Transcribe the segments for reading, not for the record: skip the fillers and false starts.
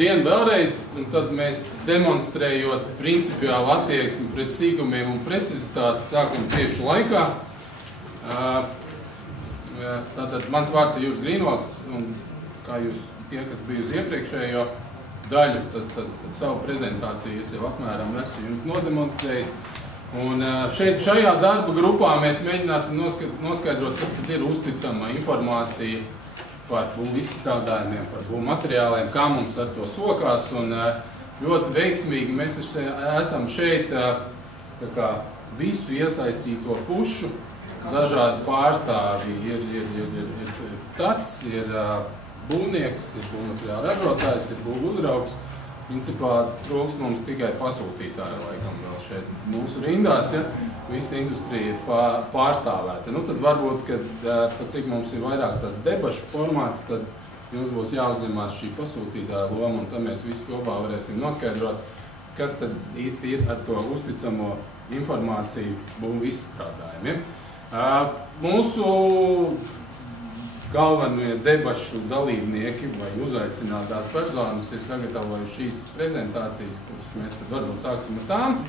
Labdien vēlreiz, un tad mēs demonstrējot principiālu attieksmi pret sīkumiem un precizitāti sākam tieši laikā. Tātad mans vārds ir Juris Grīnvalds, un kā jūs tie, kas bija uz iepriekšējo daļu, tad savu prezentāciju es jau apmēram esmu jums nodemonstrējis. Un šajā darba grupā mēs mēģināsim noskaidrot, kas tad ir uzticama informācija par būvu izstrādājumiem, par būvu materiāliem, kā mums ar to sokās. Un ļoti veiksmīgi mēs esam šeit visu iesaistīto pušu, dažādi pārstāvji. Ir tats, ir būvnieks, ir būvmateriāla ražotājs, ir būvu uzraugs. Principā trūkst mums tikai pasūtītāji laikam vēl šeit mūsu rindās, ja? Visa industrija ir pārstāvēta. Nu, tad varbūt, kad cik mums ir vairāk tāds debašu formāts, tad jums būs jāuzņemās šī pasūtītāja loma, un tad mēs visi kopā varēsim noskaidrot, kas tad īsti ir ar to uzticamo informāciju būvu izstrādājumiem. Mūsu galvenie debašu dalībnieki vai uzaicinātās personas ir sagatavojuši šīs prezentācijas, kuras mēs tad varbūt sāksim ar tām.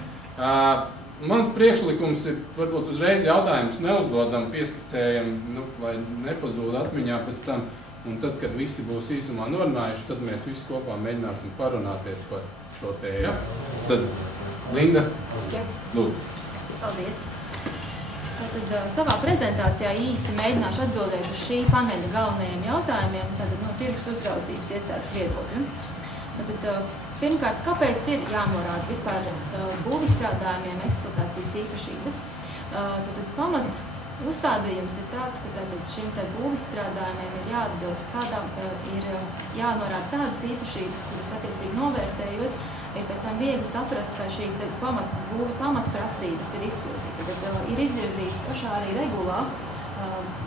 Mans priekšlikums ir varbūt uzreiz jautājumus neuzdodam, pieskicējam, lai nepazūd atmiņā pēc tam. Un tad, kad visi būs īsumā norunājuši, tad mēs visi kopā mēģināsim parunāties par šo tēmu. Ja? Tad Linda, lūdzu. Paldies. Tad savā prezentācijā īsi mēģināšu atbildēt uz šī paneļa galvenajiem jautājumiem, no tirgus uzraudzības iestādes viedokļa. Pirmkārt, kāpēc ir jānorāda vispār būvizstrādājumiem eksploatācijas īpašības? Pamat uzstādījums ir tāds, ka šim te būvizstrādājumiem ir jāatbilst kādām, ir jānorāda tādas īpašības, kuras attiecīgi novērtējot, ir pēc tam viegli saprast, vai šīs pamatprasības ir izpildītas. Tad ir izvirzītas pašā arī regulā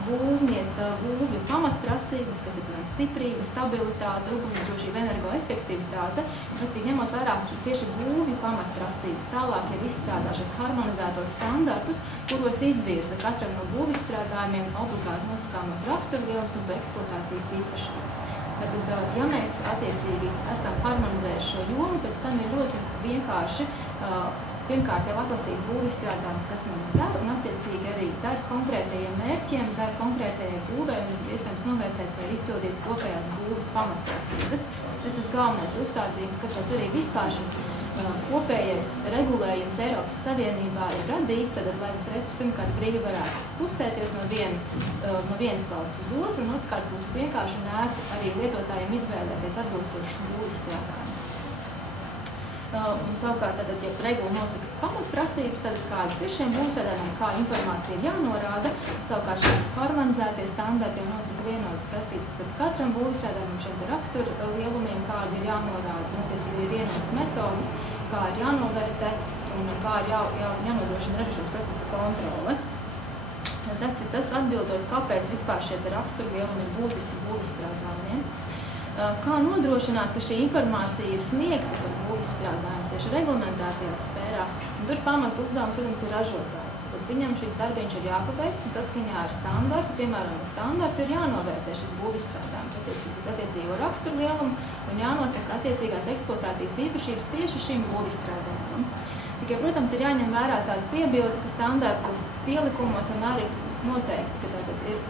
būvju pamatprasības, kas ir, piemēram, stiprība, stabilitāte, ugunsdrošība, energoefektivitāte, precīzi ņemot vērā tieši būvju pamatprasības, tālāk jau izstrādā šos harmonizētos standartus, kuros izvirza katram no būvizstrādājumiem obligāti nosakāmos raksturlielums un eksploatācijas īpašības. Tad, ja mēs attiecīgi esam harmonizējuši šo jomu, pēc tam ir ļoti vienkārši pirmkārt jau atlasīt būvizstrādājumus, kas mums dara, un attiecīgi arī dar konkrētajiem mērķiem, dar konkrētajai būvē, un iespējams novērtēt, vai ir izpildīts kopējās būves pamatprasības. Tas ir galvenais uzstādījums, kāpēc arī vispār šis kopējais regulējums Eiropas Savienībā ir radīts, tad, lai preces pirmkārt brīvi varētu kustēties no vienas valsts uz otru, un otrkārt būtu vienkārši un ērti arī lietotājiem izvēlēties atbilstošus būvizstrādājumus. Un savukārt, ja regula nosaka pamatprasības, tad kādas ir šiem būvizstrādājumiem, kā informācija ir jānorāda, savukārt šiem harmonizētie standarti nosaka vienotas prasības, tad katram būvizstrādājumam šiem raksturlielumiem, kādi ir jānorāda, un attiecīgi ir vienotas metodas, kā ir jānovērtē un kā ir jānodrošina ražošanas procesa kontrole. Tas atbildot, kāpēc vispār šie raksturlielumi ir būtiski būvizstrādājumiem. Kā nodrošināt, ka šī informācija ir sniegta par būvizstrādājumu tieši reglamentētajā sfērā? Tur pamatu uzdevums, protams, ir ražotāji. Tad viņam šis darbiņš ir jāpaveic un saskaņā ar standartu, piemēram, uz standartu ir jānovērtē šis būvizstrādājums uz attiecīgo raksturlielumu un jānosaka attiecīgās eksploatācijas īpašības tieši šim būvizstrādājumam. Tikai, protams, ir jāņem vērā tāda piebilde, ka standartu pielikumos vienmēr ir noteikts, ka tātad ir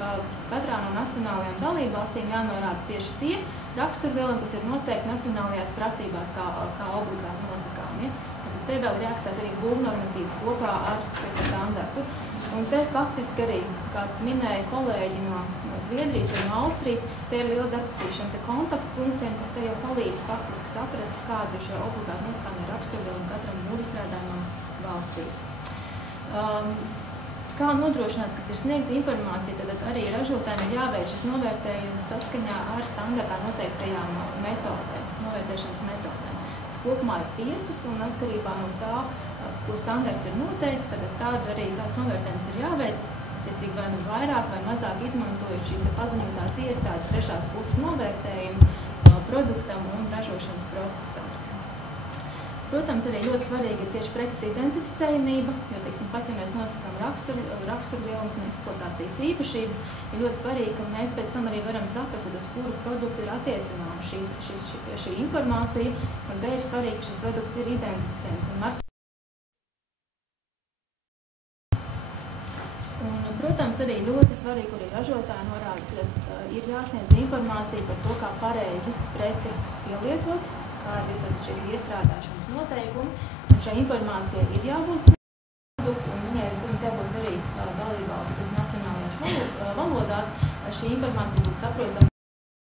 katrā no nacionālajām dalībvalstīm jānorāda tieši tie raksturlielumi, kas ir noteikti nacionālajās prasībās kā obligāti nosakāmi. Te vēl ir jāskatās arī būvnormatīvas kopā ar standartu. Un te faktiski arī, kā minēja kolēģi no Zviedrijas un no Austrijas, te ir liela darbs pie šiem kontaktpunktiem, kas te jau palīdz faktiski saprast, kādi ir šie obligāti nosakāmi raksturlielumi katram būvizstrādājumam valstīs. Kā nodrošināt, ka ir sniegta informācija, tad arī ražotājiem ir jāveic šis novērtējums saskaņā ar standartā noteiktajām novērtēšanas metodēm. Kopumā ir 5, un atkarībā no tā, ko standarts ir noteicis, tad tāda arī tās novērtējums ir jāveic, attiecīgi vai vairāk vai mazāk izmantojot šīs paziņotās iestādes trešās puses novērtējumu produktam un ražošanas procesam. Protams, arī ļoti svarīga ir tieši preces identificējamība, jo, teiksim, pat ja mēs nosakām raksturvielumus un eksploatācijas īpašības, ir ļoti svarīgi, ka mēs pēc tam arī varam saprast, uz kuru produktu ir attiecināma šī informācija, un te ir svarīgi, ka šis produkts ir identificējams. Un, protams, arī ļoti svarīgi, kur ir ražotāji norāda, ka ir jāsniedz informācija par to, kā pareizi preci pielietot, kādi ir šie iestrādāšanas noteikumi, un šai informācijai ir jābūt sniegta, un viņai, protams, jābūt arī dalībvalstu nacionālajās valodās, lai šī informācija būtu saprotama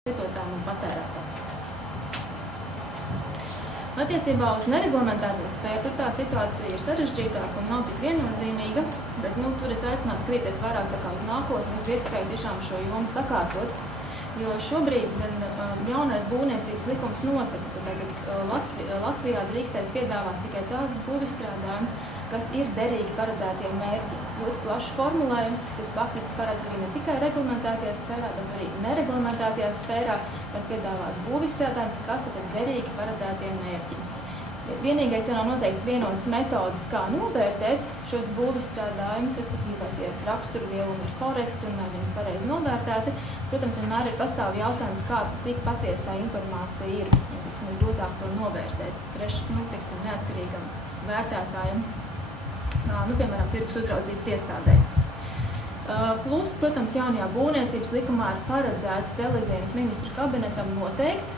lietotājiem un patērētājiem. Attiecībā uz nereglamentēto sfēru, tur tā situācija ir sarežģītāka un nav tik viennozīmīga, bet tur es aicinātu skatīties vairāk tā kā uz nākotni, uz iespēju tiešām šo jomu sakārtot. Jo šobrīd gan jaunais būvniecības likums nosaka, ka tagad Latvijā drīkstēs piedāvāt tikai tādus būvizstrādājumus, kas ir derīgi paredzētiem mērķiem. Ļoti plašs formulējums, kas faktiski paredz arī ne tikai reglamentētajā sfērā, bet arī nereglamentētajā sfērā var piedāvāt būvizstrādājumus, kas ir derīgi paredzētiem mērķiem. Vienīgais jau nav noteikts vienotas metodas, kā novērtēt šos būvizstrādājumus, respektīvi, vai tie raksturvielumi ir korekti un vai viņi pareizi novērtēti. Protams, vienmēr ir pastāv jautājums, cik patiesa tā informācija ir. Ir grūtāk to novērtēt neatkarīgam vērtētājam, piemēram, tirgus uzraudzības iestādē. Plus, protams, jaunajā būvniecības likumā ir paredzēts televīzijas ministru kabinetam noteikt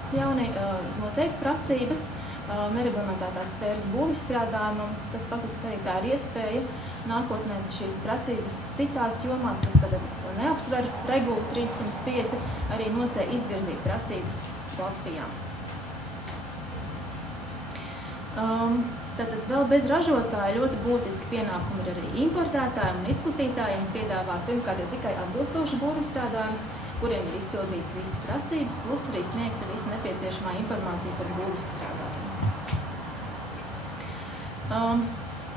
prasības nereglamentētās sfēras būvizstrādājumam. Tas faktiski arī tā ir iespēja nākotnē šīs prasības citās jomās, kas tad neaptver regulu 305, arī izvirzīt prasības Latvijā. Tātad vēl bez ražotāja ļoti būtiski pienākumi ir arī importētājiem un izplatītājiem piedāvāt pirmkārt jau tikai atbilstošu būvizstrādājumus, kuriem ir izpildīts visas prasības, plus arī sniegta visa nepieciešamā informācija par būvizstrādājumu.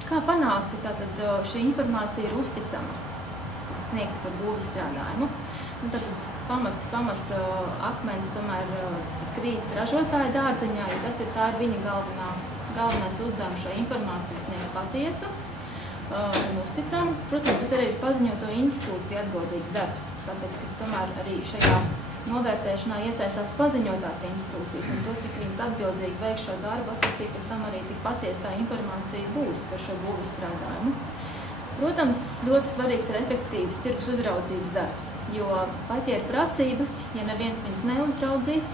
Kā panākt, ka tātad šī informācija ir uzticama, kas sniegta par būvizstrādājumu? Tātad pamat akmens tomēr krīt ražotāja dārziņā, jo tā ir viņa galvenais uzdevums šo informāciju sniegt patiesu un uzticamu. Protams, tas arī ir paziņoto institūciju atbildīgs darbs, tāpēc, ka tomēr arī šajā novērtēšanā iesaistās paziņotās institūcijas un to, cik viņas atbildīgi veiks šo darbu, attiecīgi pēc tam arī tik patiesa tā informācija būs par šo būvizstrādājumu. Protams, ļoti svarīgs ir efektīvs tirgus uzraudzības darbs, jo pat ja ir prasības, ja neviens viņas neuzraudzīs,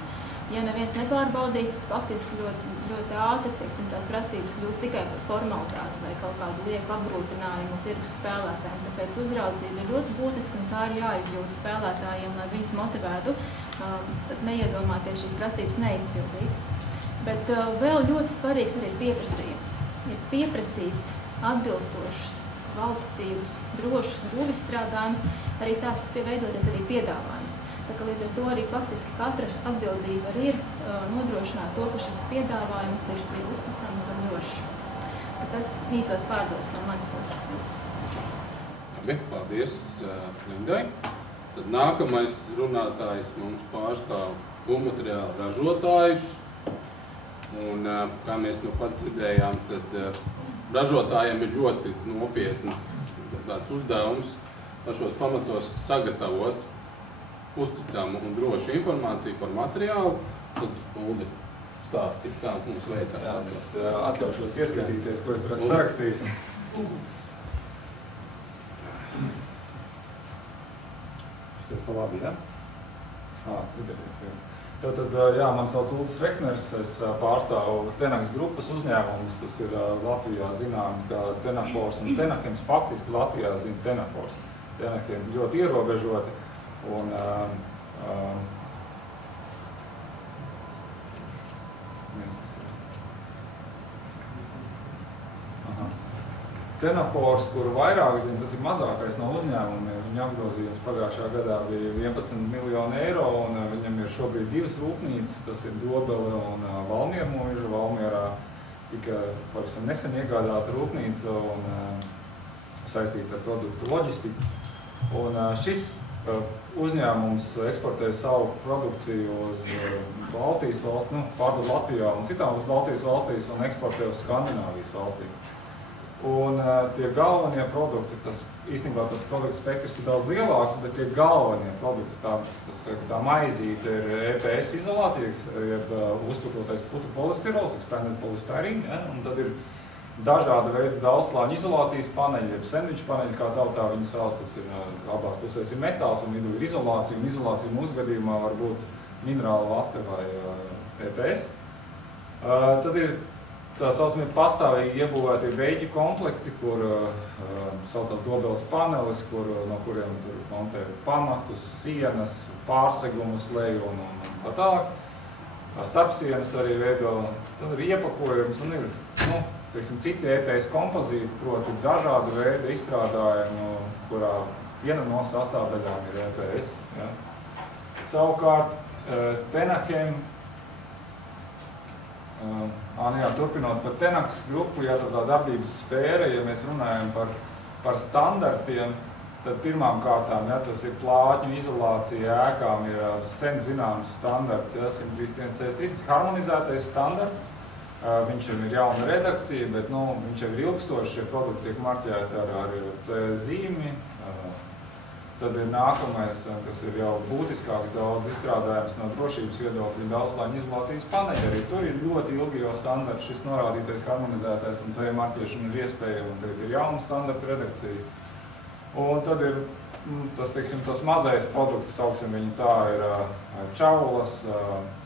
ja neviens nepārbaudīs, tad faktiski ļoti ātri, tās prasības kļūst tikai par formalitāti vai kaut kādu lieku apgrūtinājumu tirgus spēlētājiem. Tāpēc uzraudzība ir ļoti būtiska un tā ir jāizjūt spēlētājiem, lai viņus motivētu neiedomāties šīs prasības neizpildīt. Bet vēl ļoti svarīgs arī ir pieprasījums. Ir pieprasījis atbilstošus, kvalitatīvus, drošus būvizstrādājumus, arī tāds veidoties arī piedāvājums. Tā kā līdz ar to arī faktiski katra atbildība arī ir nodrošināt to, ka šis piedāvājums ir uzticams un drošs. Tas īsos vārdos no manas puses. Labi, paldies Lindai. Tad nākamais runātājs mums pārstāv būvmateriālu ražotājus. Un, kā mēs nu pat dzirdējām, tad ražotājiem ir ļoti nopietns tāds uzdevums pašos pamatos sagatavot uzticamu un drošu informāciju par materiālu, tad Uldi stāstīt, kā mums veicās. Jā, es atļaušos ieskatīties, ko es tur esmu sarakstījis. Šities pa labi, ja? Tātad, jā, man sauc Uldis Rekners, es pārstāvu Tenaks grupas uzņēmumus, tas ir Latvijā zinām, ka Tenapors un Tenakems, faktiski Latvijā zina Tenapors. Tenakiem ļoti ierobežoti. Un, Tenapors, kuru vairāk zina, tas ir mazākais no uzņēmumiem. Viņa apgrozījums pagājušā gadā bija 11 miljoni eiro, un viņam ir šobrīd 2 rūpnīcas, tas ir Dobele un Valmiermuiža. Valmierā tika pavisam nesen iegādāta rūpnīca un saistīta ar produktu loģistiku. Un šis uzņēmums eksportē savu produkciju uz Baltijas valsts, pārdod Latvijā un citām uz Baltijas valstīs un eksportē uz Skandināvijas valstīm. Un tie galvenie produkti, īstenībā tas produktu spektrs ir daudz lielāks, bet tie galvenie produkti, tā maizīte ir EPS izolācija, ir uzputotais putu polistirols, expanded polystyrene, ja? Un tad ir dažāda veida daudzslāņu izolācijas paneļi, jeb sandviču paneļi, kā tautā viņi sauc, tas ir abās pusēs ir metāls un vidū ir izolācija, un izolācija mūsu gadījumā var būt minerāla vate vai EPS. Tad ir tā saucamie pastāvīgi iebūvēti veļu komplekti, kur saucās dobeles panelis, no kuriem tur montē pamatus, sienas, pārsegumus leju un tā tālāk. Starpsienas arī veido, tad ir iepakojums un ir, citi EPS kompozīti, proti dažādu veidu izstrādājumu, kurā viena no sastāvdaļām ir EPS. Ja. Savukārt, Tenachem, turpinot par Tenax grupu, ja tā darbības sfēra, ja mēs runājam par standartiem, tad pirmām kārtām, ja tas ir plātņu izolācija ēkām, ir sen zināms standarts, ja, 13163, harmonizētais standarts. Viņš jau ir jauna redakcija, bet viņš jau ir ilgstoši, šie produkti tiek marķēti ar CE zīmi. Tad ir nākamais, kas ir jau būtiskāks daudz izstrādājums no drošības viedokļa, daudzslāņu izolācijas paneļi. Arī tur ir ļoti ilgi jau standarts, šis norādītais harmonizētais un CE marķēšana ir iespējama, un tagad ir jauna standarta redakcija. Un tad ir tas mazais produkts, sauksim viņu tā, ir čaulas,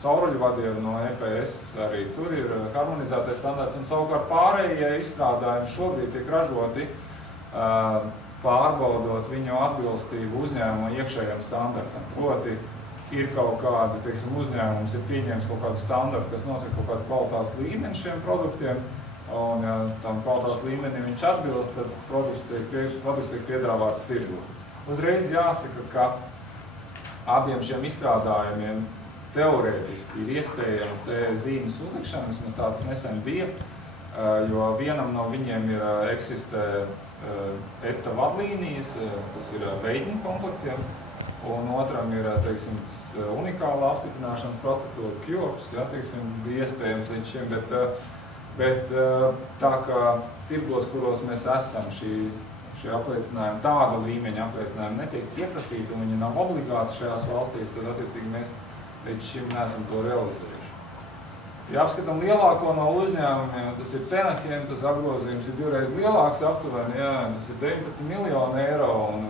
cauruļvadiem no EPS, arī tur ir harmonizētais standarts, un savukārt pārējie izstrādājumi šobrīd tiek ražoti, pārbaudot viņu atbilstību uzņēmuma iekšējiem standartam. Proti, ir kaut kādi, uzņēmums ir pieņēmis kaut kādu standartu, kas nosaka kaut kādu kvalitātes līmeni šiem produktiem, un ja tam kvalitātes līmeni viņš atbilst, tad produkts tiek piedāvāts tirgu. Uzreiz jāsaka, ka abiem šiem izstrādājumiem teorētiski ir iespējama CE zīmes uzlikšana, vismaz tā tas nesen bija, jo vienam no viņiem eksistē EPTA vadlīnijas, tas ir veidņu komplektiem, un otram ir, unikāla apstiprināšanas procedūra QOPS, ja, bija iespējams līdz šim, bet tā kā tirgos, kuros mēs esam, šie apliecinājumi, tāda līmeņa apliecinājumi netiek pieprasīti un viņi nav obligāti šajās valstīs, tad attiecīgi mēs līdz šim neesam to realizējuši. Ja apskatām lielāko no uzņēmumiem, tas ir Tenachem, tas apgrozījums ir 2 reizes lielāks aptuveni, jā, tas ir 19 miljoni eiro un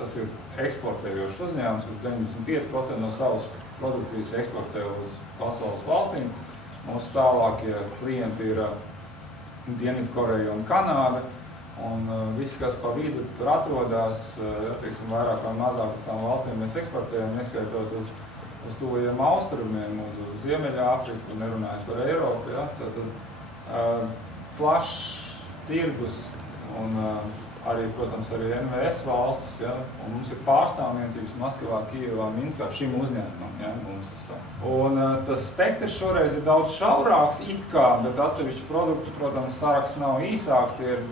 tas ir eksportējošs uzņēmums, kurš 95% no savas produkcijas eksportē uz pasaules valstīm. Mūsu tālākie klienti ir Dienvidkoreja un Kanāda. Un viss, kas pa vidu tur atrodās, vairāk vai mazāk uz tām valstīm mēs eksportējam, neskaitot uz tuvajiem austrumiem, uz Ziemeļāfriku, nerunājot par Eiropu. Ja? Tad plašs tirgus un arī, protams, arī NVS valstis, ja? Un mums ir pārstāvniecības Maskavā, Kijevā, Minskā šim uzņēmumam. Ja? Un tas spektrs šoreiz ir daudz šaurāks, bet atsevišķu produktu, protams, saraksts nav īsāks, tie ir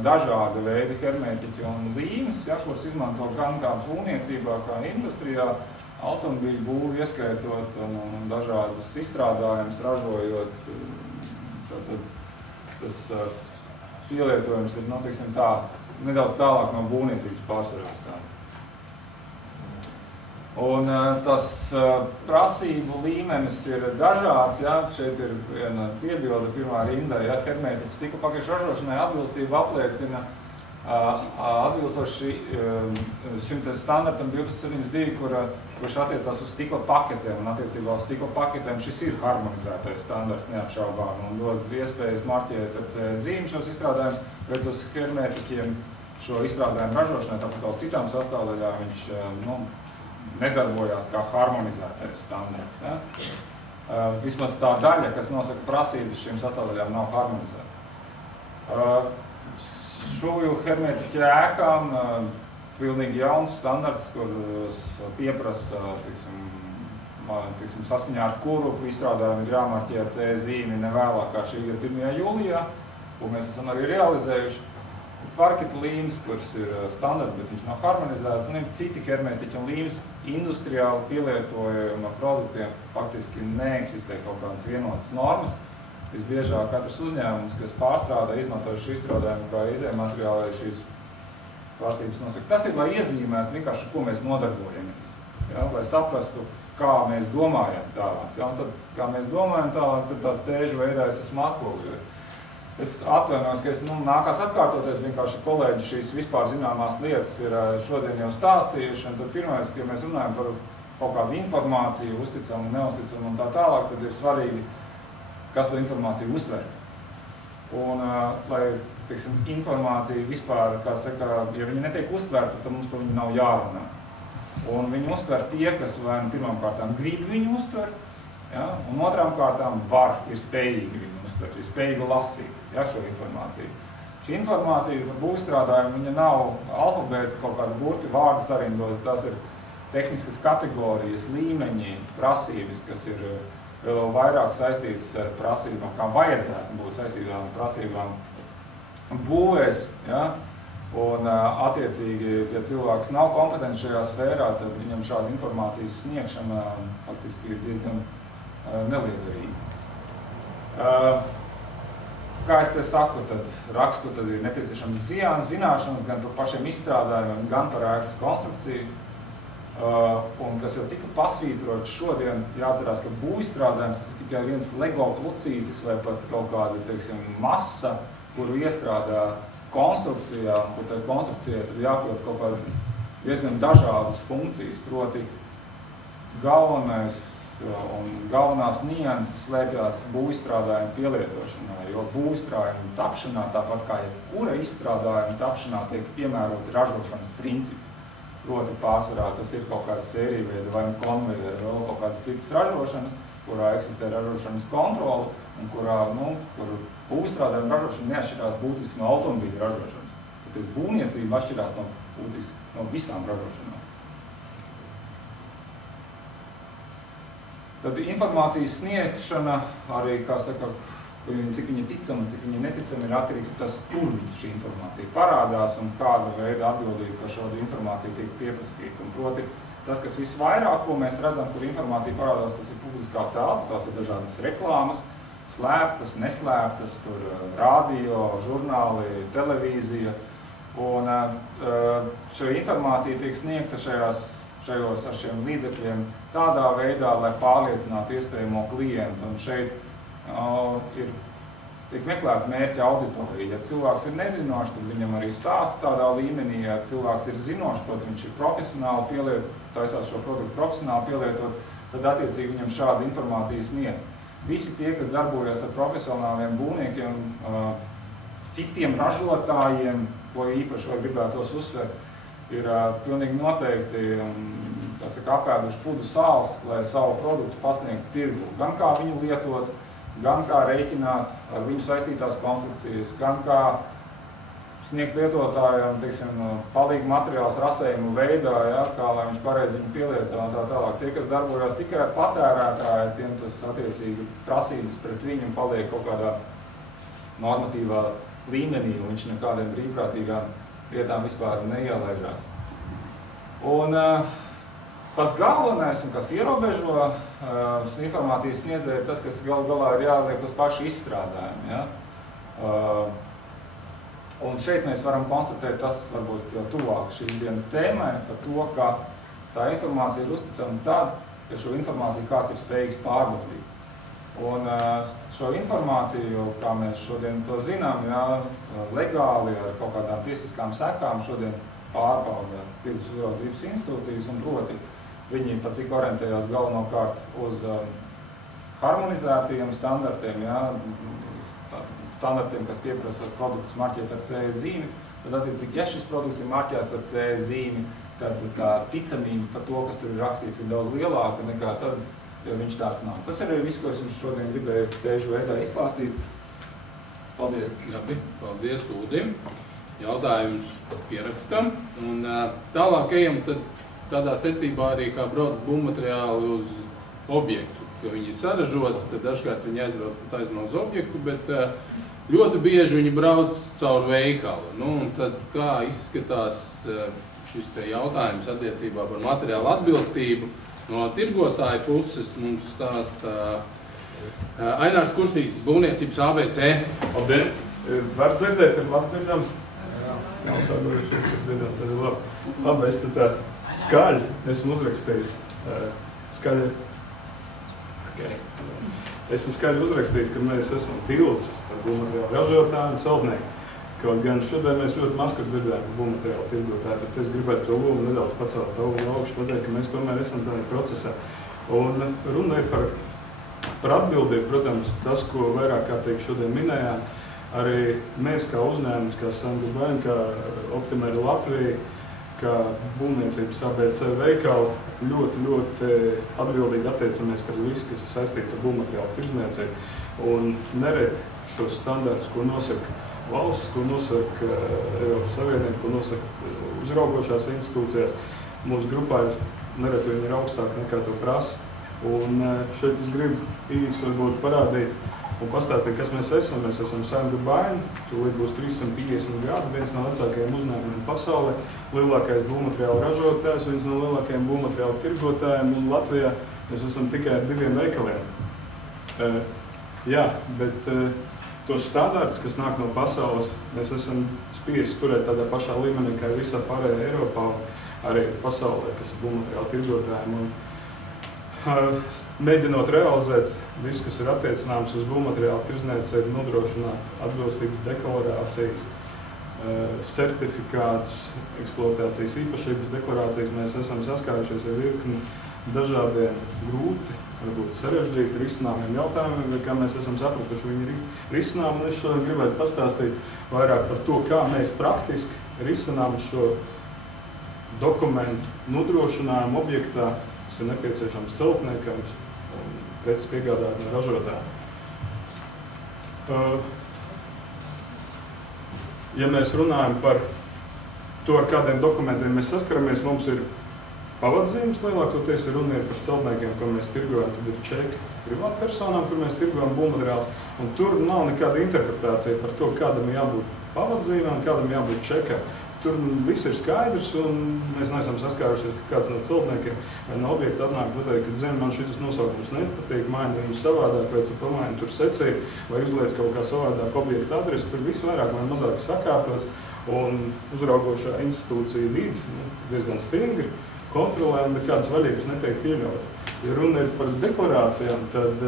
dažāda veida hermētiķi un līmes, ja, kuras izmanto gan kā būvniecībā, kā industrijā, automobīļu būvu ieskaitot un dažādas izstrādājumus ražojot. Tad tas pielietojums ir, nedaudz tālāk no būvniecības pārsvarās. Un tas prasību līmenis ir dažāds, ja? Šeit ir viena piebilde pirmā rindā, ja? Hermētiķu stikla pakešu ražošanai atbilstība apliecina atbilstoši šim standartam 1272, kurš attiecās uz stikla paketēm, un attiecībā uz stikla paketēm šis ir harmonizētais standarts neapšaubām, un dod iespējas marķēt ar CE zīmi šos izstrādājumus, bet uz hermētiķiem šo izstrādājumu ražošanai, tāpat uz citām sastāvdaļām viņš, nedarbojās kā harmonizētais standarts. Ja? Vismaz tā daļa, kas nosaka prasības šīm sastāvdaļām, nav harmonizēta. Šuvju hermētiķu ēkām pilnīgi jauns standarts, kurus pieprasa, saskaņā ar kuru izstrādājumi ir jāmarķē ar CE zīmi nevēlāk kā šī gada 1. jūlijā, ko mēs esam arī realizējuši. parketa līmes, kuras ir standarts, bet viņš nav harmonizēts, un ir citi hermetiķi un līmes industriāli pielietojuma produktiem faktiski neeksistē kaut kādas vienotas normas. Visbiežāk katrs uzņēmums, kas pārstrādā, izmanto šo izstrādājumu kā izējmateriālu, šīs prasības nosaka. Tas ir, lai iezīmētu vienkārši, ar ko mēs nodarbojamies, ja? Lai saprastu, kā mēs domājam tālāk. Ja? Un tad, kā mēs domājam tālāk, tad tāds tēžu veidā es esmu atspoguļojis. Es atvainojos, ka es nākās atkārtoties, vienkārši kolēģi šīs vispār zināmās lietas ir šodien jau stāstījuši, un tad pirmais, ja mēs runājam par kaut kādu informāciju, uzticamu, neusticamu un tā tālāk, tad ir svarīgi, kas to informāciju uztver. Un, lai, teiksim, informācija vispār, kā saka, ja viņa netiek uztverta, tad mums par viņu nav jārunā. Un viņu uztver tie, kas vai pirmām kārtām grib viņu uztvert, ja? Un otrām kārtām ir spējīgi viņu uztvert, ir spējīgi lasīt, ja, šo informāciju. Šī informācija par būvstrādājumu, viņa nav alfabēta, kaut kāda burti vārdi sarindot, tās ir tehniskas kategorijas, līmeņi, prasības, kas ir vēl vairāk saistītas ar prasībām, kā vajadzētu būt saistītām prasībām būvēs, ja? Un attiecīgi, ja cilvēks nav kompetents šajā sfērā, tad viņam šāda informācijas sniegšana faktiski ir diezgan neliederīga. Kā es te saku, tad rakstu tad ir nepieciešams zināšanas gan par pašiem izstrādājumiem, gan par ēkas konstrukciju. Un kas jau tika pasvītrots šodien, jāatcerās, ka būvizstrādājums tas ir tikai viens Lego klucītis vai pat kaut kāda, teiksim, masa, kuru iestrādā konstrukcijā, un tai konstrukcijai tad jāpild kaut kādas diezgan dažādas funkcijas, proti galvenās nianses slēpjās būvizstrādājuma pielietošanā, jo būvizstrādājuma tapšanā, tāpat kā jebkura izstrādājuma tapšanā, tiek piemēroti ražošanas principi. Proti pārsvarā tas ir kaut kāds sēriju vai konvejeri, vai kaut kādas citas ražošanas, kurā eksistē ražošanas kontrole, un kurā, kur būvizstrādājuma ražošana neatšķirās būtiski no automobīļa ražošanas. Tāpēc būvniecība atšķirās no visām ražošanām. Tad informācijas sniegšana arī, kā saka, cik viņa ticama, cik viņa neticama, ir atkarīgs no tas, kur šī informācija parādās un kāda veida atbildība par šo informāciju tiek pieprasīta. Un proti, tas, kas visvairāk, ko mēs redzam, kur informācija parādās, tas ir publiskā telpa, tās ir dažādas reklāmas, slēptas, neslēptas, tur radio, žurnāli, televīzija. Un šī informācija tiek sniegta šajos ar šiem līdzekļiem tādā veidā, lai pārliecinātu iespējamo klientu. Un šeit tiek meklēta mērķa auditorija. Ja cilvēks ir nezinošs, tad viņam arī stāsta tādā līmenī. Ja cilvēks ir zinošs, proti viņš ir profesionāli taisās šo produktu profesionāli pielietot, tad attiecīgi viņam šāda informācija sniedz. Visi tie, kas darbojas ar profesionāliem būvniekiem, citiem ražotājiem, ko īpaši vai gribētos uzsvērt, ir pilnīgi noteikti apēduši pudu sāls, lai savu produktu pasniegtu tirgu. Gan kā viņu lietot, gan kā rēķināt ar viņu saistītās konstrukcijas, gan kā sniegt lietotājiem, teiksim, palīgu materiāls rasējumu veidā, ja, kā lai viņš pareizi viņu pielietā un tā tālāk. Tie, kas darbojas tikai ar patērētāju, tiem tas attiecīgi prasības pret viņu paliek kaut kādā normatīvā līmenī, un viņš nekādiem brīvprātīgām lietām vispār neielaižās. Un pats galvenais, un kas ierobežo informācijas sniedzēju, ir tas, kas galu galā ir jāliek uz pašu izstrādājumu. Ja? Un šeit mēs varam konstatēt, tas varbūt jau tuvāk šīs dienas tēmai, par to, ka tā informācija ir uzticama tad, ka šo informāciju kāds ir spējīgs pārbaudīt. Un šo informāciju, kā mēs šodien to zinām, ja, legāli ar kaut kādām tiesiskām sekām šodien pārbauda tirgus uzraudzības institūcijas, un proti viņi pat cik orientējās galvenokārt uz harmonizētajiem standartiem, ja, standartiem, kas pieprasa produktus marķēt ar CE zīmi, tad attiecīgi, ja šis produkts ir marķēts ar CE zīmi, tad tā ticamība par to, kas tur ir rakstīts, ir daudz lielāka nekā tad, ja viņš tāds nav. Tas ir arī viss, ko es jums šodien gribēju tēžu veidā izklāstīt. Paldies! Labi, paldies Uldim. Jautājums pierakstam. Un tālāk ejam tad tādā secībā arī kā braukt būvmateriāli uz objektu. ka viņi ir saražoti, tad dažkārt viņi aizbrauc pat aizmaz objektu, bet ļoti bieži viņi brauc caur veikalu. Nu, un tad kā izskatās šis te jautājums attiecībā par materiālu atbilstību? No tirgotāja puses mums stāsta Ainārs Kursītis, būvniecības ABC. Labdien! Var dzirdēt, ir labi dzirdams? Nav sagrojušies, ir dzirdam, tad ir labi. Labi, es tad skaļi esmu uzrakstījis. Skaļi. Okay. Esmu skaļi uzrakstījis, ka mēs esam tilts starp būvmateriālu ražotāju un celtnieku. Kaut gan šodien mēs ļoti maz kur dzirdējam būvmateriālu tirgotāju, bet es gribētu to lomu nedaudz pacelt augstu augšu, pateikt, ka mēs tomēr esam tādā procesā. Un runa ir par atbildību, protams, tas, ko vairāk kārtīgi šodien minējām, arī mēs kā uzņēmums, kā Saint-Gobain, kā Optimera Latvija, kā būvniecības ABC veikalu, ļoti atbildīgi attiecamies par visu, kas ir saistīts ar būvmateriālu tirdzniecību. Un nereti šos standartus, ko nosaka valsts, ko nosaka Eiropas Savienība, ko nosaka uzraugošās institūcijās, mūsu grupā nereti viņi ir augstāk nekā to prasa. Un šeit es gribu īsi varbūt parādīt un pastāstīt, kas mēs esam. Mēs esam Saint-Gobain, tūlīt būs 350 gadi, viens no vecākajiem uzņēmumiem pasaulē, lielākais būvmateriālu ražotājs, viens no lielākajiem būvmateriālu tirgotājiem, un Latvijā mēs esam tikai ar 2 veikaliem. Jā, bet tos standartus, kas nāk no pasaules, mēs esam spiesti turēt tādā pašā līmenī, kā visā pārējā Eiropā, arī pasaulē, kas ir būvmateriālu tirgotājiem. Mēģinot realizēt visu, kas ir attiecināms uz būvmateriālu tirdzniecību, nodrošināt atbilstības deklarācijas, certifikātus, eksploatācijas īpašības deklarācijas, mēs esam saskārušies ar virkni dažādiem grūti, varbūt sarežģīti risināmiem jautājumiem, vai kā mēs esam sapratuši viņu risinājumu. Un es šodien gribētu pastāstīt vairāk par to, kā mēs praktiski risinām šo dokumentu nodrošinājumu objektā, kas ir nepieciešams celtniekam un preces piegādātājiem un ražotājiem. Ja mēs runājam par to, ar kādiem dokumentiem mēs saskaramies, mums ir pavadzīmes lielākoties, runa ir par celtniekiem, ko mēs tirgojam, tad ir čeki privātpersonām, kur mēs tirgojam būvmateriālus, un tur nav nekāda interpretācija par to, kādam jābūt pavadzīmēm, kādam jābūt čekam. Tur viss ir skaidrs, un mēs neesam saskārušies, ka kāds no celtniekiem vai no objekta atnāk pateikt, ka zem man šis nosaukums nepatīk, maini viņu savādāk, vai tu pamaini tur secību, vai uzliec kaut kā savādāk objekta adresi, tur viss vairāk vai mazāk sakārtots, un uzraugošā institūcija vidi diezgan stingri kontrolē, un nekādas vaļības netiek pieļauts. Ja runa ir par deklarācijām, tad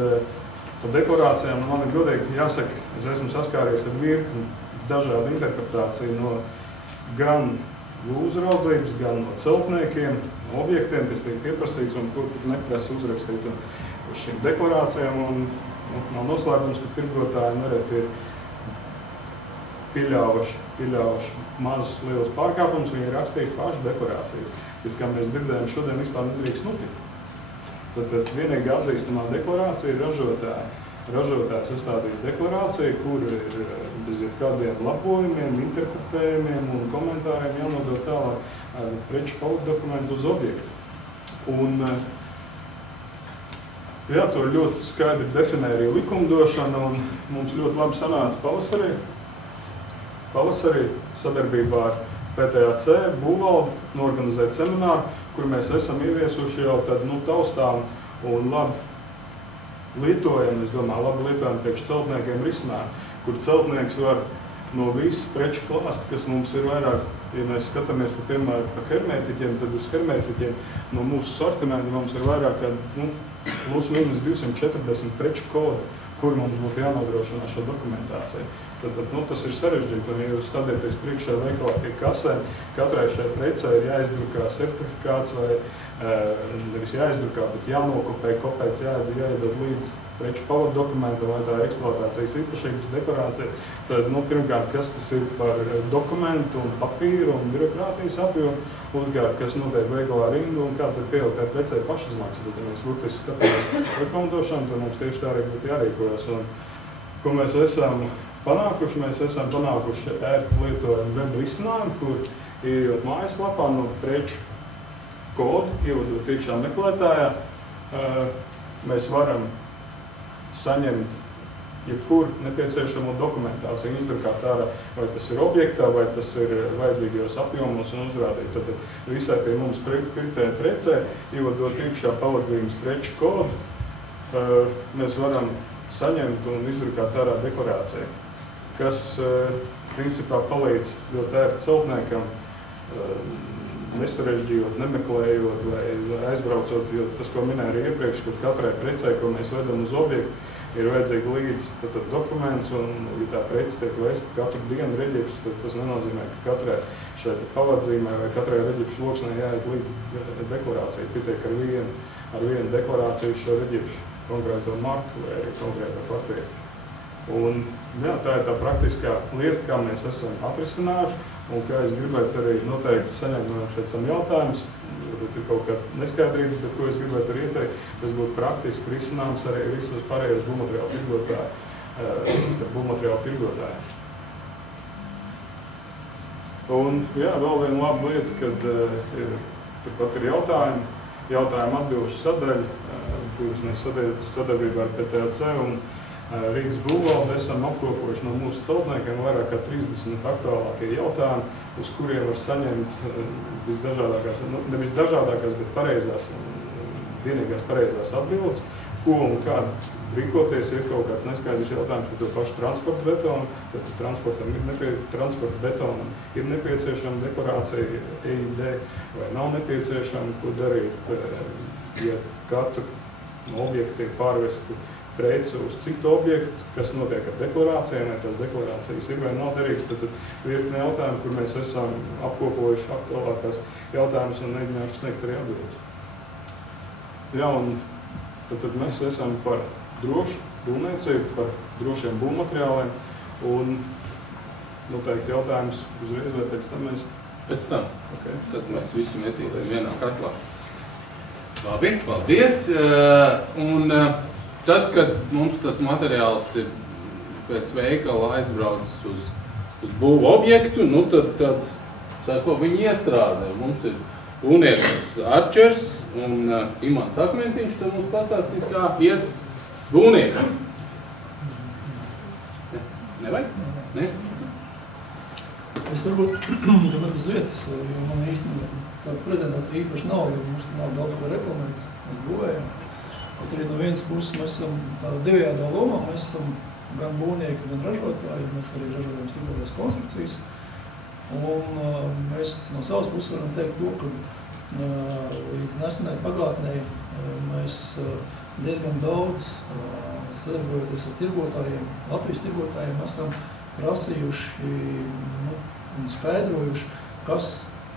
par deklarācijām man ir godīgi jāsaka, es esmu saskāries ar virkni dažādu interpretāciju no gan uzraudzības, gan no celtniekiem, no objektiem, kas tiek pieprasīts un kur tik neprasa uzrakstīt uz šīm deklarācijām. Un nav noslēgums, ka tirgotāji nereti ir pieļāvuši mazus lielus pārkāpumus, viņi ir rakstījuši pašu deklarācijas, kas, kā mēs dzirdējam, šodien vispār nedrīkst notikt. Tad vienīgi atzīstamā deklarācija ir ražotāja. Ražotājs sastādīja deklarāciju, kur ir bez kādiem labojumiem, interpretējumiem un komentāriem jānodod tālāk preču pavaddokumentu uz objektu. Un jā, to ļoti skaidri definē arī likumdošana, un mums ļoti labi sanāca pavasarī sadarbībā ar PTAC būvvaldi norganizēt semināru, kur mēs esam ieviesuši jau tad taustām un labi lietojam, es domāju, labi lietojam priekš celtniekiem risinājumu, kur celtnieks var no visu preču klāstu, kas mums ir vairāk, ja mēs skatāmies, piemēram, par hermētiķiem, tad uz hermētiķiem no mūsu sortimenta mums ir vairāk kā plus minus 240 preču kodi, kur mums būtu jānodrošinā šo dokumentāciju. Tad tas ir sarežģīti, un ja jūs stādieties priekšā veikalā pie kasēm, katrai šai precē ir jāizdrukā certifikāts vai nevis jāizdrukā, bet jānokopē, kopēts jāiedod līdz preču pavadu dokumentu, vai tā ir eksploatācijas īpašības deklarācija. Tad, pirmkārt, kas tas ir par dokumentu un papīru un birokrātijas apjomu, otrkārt, kas notiek veikalā rindu un kā tad pieaugt precē pašizmaksas. Tad, ja mēs burtiski skatāmies rekomendošanu, tad mums tieši tā arī būtu jārīkojas. Un, ko mēs esam panākuši? Mēs esam panākuši ērtu lietojumu web risinājumu, kur ieejot mājaslapā no preču kodu, ievadot iekšā meklētājā, mēs varam saņemt jebkuru nepieciešamo dokumentāciju, izdrukāt ārā, vai tas ir objektā, vai tas ir vajadzīgajos apjomos un uzrādīt. Tad visai pie mums kritē precē, ievadot iekšā pavadzības preču kodu, mēs varam saņemt un izdrukāt ārā deklarāciju, kas principā palīdz ļoti ērti celtniekam, nesarežģījot, nemeklējot vai aizbraucot, jo tas, ko minēju arī iepriekš, ka katrai precei, ko mēs vedam uz objektu, ir vajadzīgi līdz dokuments, un, ja tā prece tiek vesta katru dienu reģipus, tad tas nenozīmē, ka katrai šai pavadzīmai vai katrai reģipšu loksnē jāiet līdz deklarācijai. Pietiek ar vienu deklarāciju šo reģipšu konkrēto marku vai arī konkrēto partiju. Un, jā, tā ir tā praktiskā lieta, kā mēs esam atrisinājuši, un kā es gribētu arī noteikti saņemt no pēc tam jautājumus, varbūt ir kaut kāda neskaidrības, bet ko es gribētu arī ieteikt, tas būtu praktiski risināms arī visos pārējos būvmateriālu tirgotājiem. Un, jā, vēl viena laba lieta, kad turpat ir jautājumu atbilžu sadaļa, kuras mēs sadarbībā ar PTAC un Rīgas būvvalde esam apkopojuši no mūsu celtniekiem vairāk kā 30 aktuālākie jautājumi, uz kuriem var saņemt visdažādākās, ne visdažādākās, bet vienīgās pareizās atbildes, ko un kā rīkoties, ir kaut kāds neskaidrs jautājums par to pašu transporta betonu, tad transporta betonam ir nepieciešama deklarācija EID vai nav nepieciešama, ko darīt, ja katru objektu tiek pārvestu preci uz citu objektu, kas notiek ar deklarācijām, vai tās deklarācijas ir vai nav derīgas, tad virkne jautājumu, kur mēs esam apkopojuši aktuālākās jautājumus un mēģinājuši sniegt arī atbildes. Jā, un tad mēs esam par drošu būvniecību, par drošiem būvmateriāliem, un noteikti jautājums uzreiz vai pēc tam mēs? Pēc tam. Okay. Tad mēs visu metīsim vienā katlā. Labi, paldies. Tad, kad mums tas materiāls ir pēc veikala aizbraucis uz būvu objektu, nu tad sako, viņi iestrādē. Mums ir būvnieks Arčers un Imants Akmentiņš, tad mums pastāstīs, kā iet būvniekam. Nevajag? Ne? Es varbūt uz vietas, jo man īstenībā tāda prezentēta īpaši nav, jo mums nav daudz ko reklamēt, mēs būvējam. Bet arī no vienas puses mēs esam tādā divējādā lomā, mēs esam gan būvnieki, gan ražotāji, mēs arī ražojam stiprotās konstrukcijas. Un mēs no savas puses varam teikt to, ka līdz nesenai pagātnē mēs diezgan daudz sadarbojoties ar tirgotājiem, Latvijas tirgotājiem, esam prasījuši un skaidrojuši, kas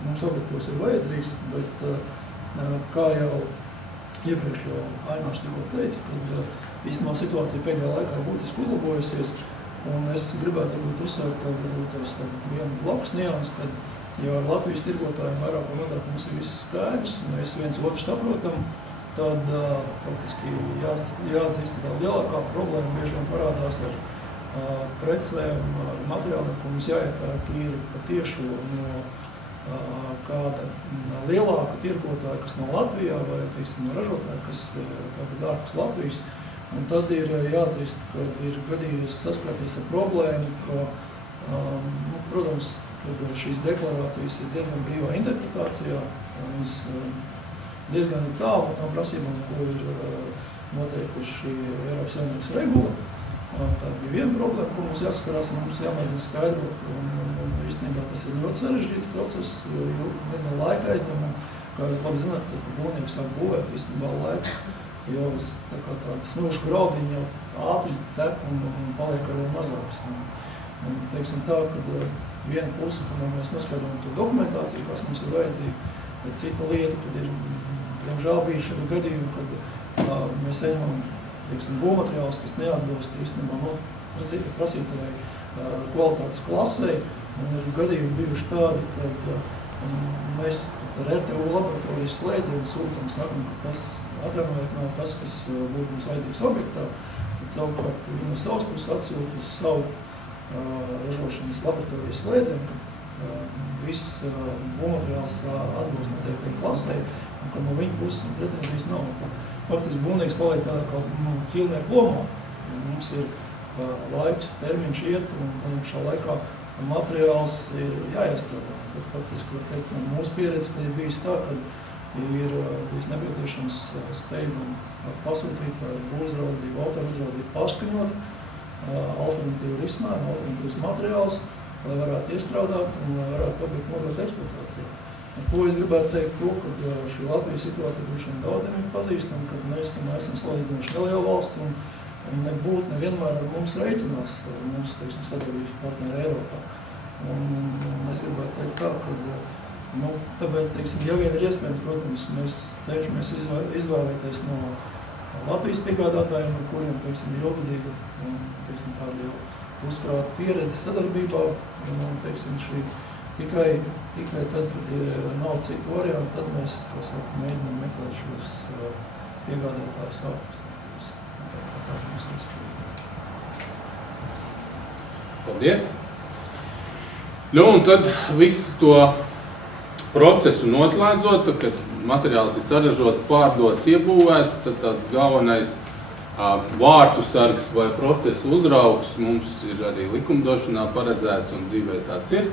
mums objektos ir vajadzīgs, bet kā jau iepriekš jau Ainārs tikko teica, kad īstenībā situācija pēdējā laikā būtiski uzlabojusies, un es gribētu uzsvērt vienu blakus niansi, kad jau ar Latvijas tirgotājiem vairāk un vairāk mums ir viss skaidrs, mēs viens otru saprotam, tad faktiski jāatzīst, ka tā lielākā problēma bieži vien parādās ar precēm, ar materiāliem, ko mums jāiepērk ir patieši no kāda lielāka tirgotāja, kas nav Latvijā, vai no ražotāja, kas tātad ārpus Latvijas. Un tad ir jāatzīst, ka ir gadījies saskarties ar problēmu, ka, protams, kad šīs deklarācijas ir diezgan brīvā interpretācijā, viņas diezgan ir tālu no tām prasībām, ko ir noteikuši Eiropas Savienības regula. Tā bija viena problēma, ko mums jāskarās un mums jāmēģina skaidrot. Un īstenībā tas ir ļoti sarežģīts process, jo no laika aizņem. Kā jūs labi zināt, kad būvnieki sāk būvēt, īstenībā laiks jau tāds smilšu graudiņi jau ātri tek un paliek arvien mazāks. Un teiksim tā, kad viena puse, kad mēs noskaidrojam to dokumentāciju, kas mums ir vajadzīga, bet cita lieta, kad ir, diemžēl bija šādi gadījumi, kad mēs ejam būvmateriāls, kas neatbilst īstenībā prasītāju kvalitātes klasei, un ir gadījumi bijuši tādi, kad mēs ar RTU laboratorijas slēdzienu sūtam, sakam, ka tas atvienojiet nav tas, kas būtu mums vajadzīgs objektā, tad savukārt viņi no savas puses atsūta uz savu ražošanas laboratorijas slēdzienu, ka viss būvmateriāls atbilst noteiktai klasei, un ka no viņa puses pretenzijas nav. faktiski būvnieks paliek tādā kā ķilnieku lomā. Mums ir laiks, termiņš iet, un šā laikā materiāls ir jāiestrādā. Tad faktiski, var teikt, mūsu pieredze ir bijis tā, ka ir bijis nepieciešams steidzami pasūtīt vai būvuzraudzību, autouzraudzību paskaņot, alternatīvu risinājumu, alternatīvas materiālus, lai varētu iestrādāt un lai varētu pabeigt nodot eksploatācijā. Un to es gribētu teikt to, ka šī Latvijas situācija droši daudziem ir pazīstama, ka mēs esam salīdzinoši neliela valsts un nebūtu nevienmēr ar mums reiķinās mūsu, teiksim, sadarbības partneri Eiropā. Un es gribētu teikt tā, ka, tāpēc, teiksim, ja vien ir iespējams, protams, mēs cenšamies izvēlēties no Latvijas piegādātājiem, no kuriem, teiksim, ir ilgadīga un, teiksim, tāda jau uzkrāta pieredze sadarbībā, un, teiksim, šī tikai tad, kad nav citu variantu, tad mēs, kā saka, mēģinām meklēt šos piegādātājus ārpus. Paldies! Un tad visu to procesu noslēdzot, tad, kad materiāls ir saražots, pārdots, iebūvēts, tad tāds galvenais vārtu sargs vai procesu uzraugs mums ir arī likumdošanā paredzēts un dzīvē tāds ir.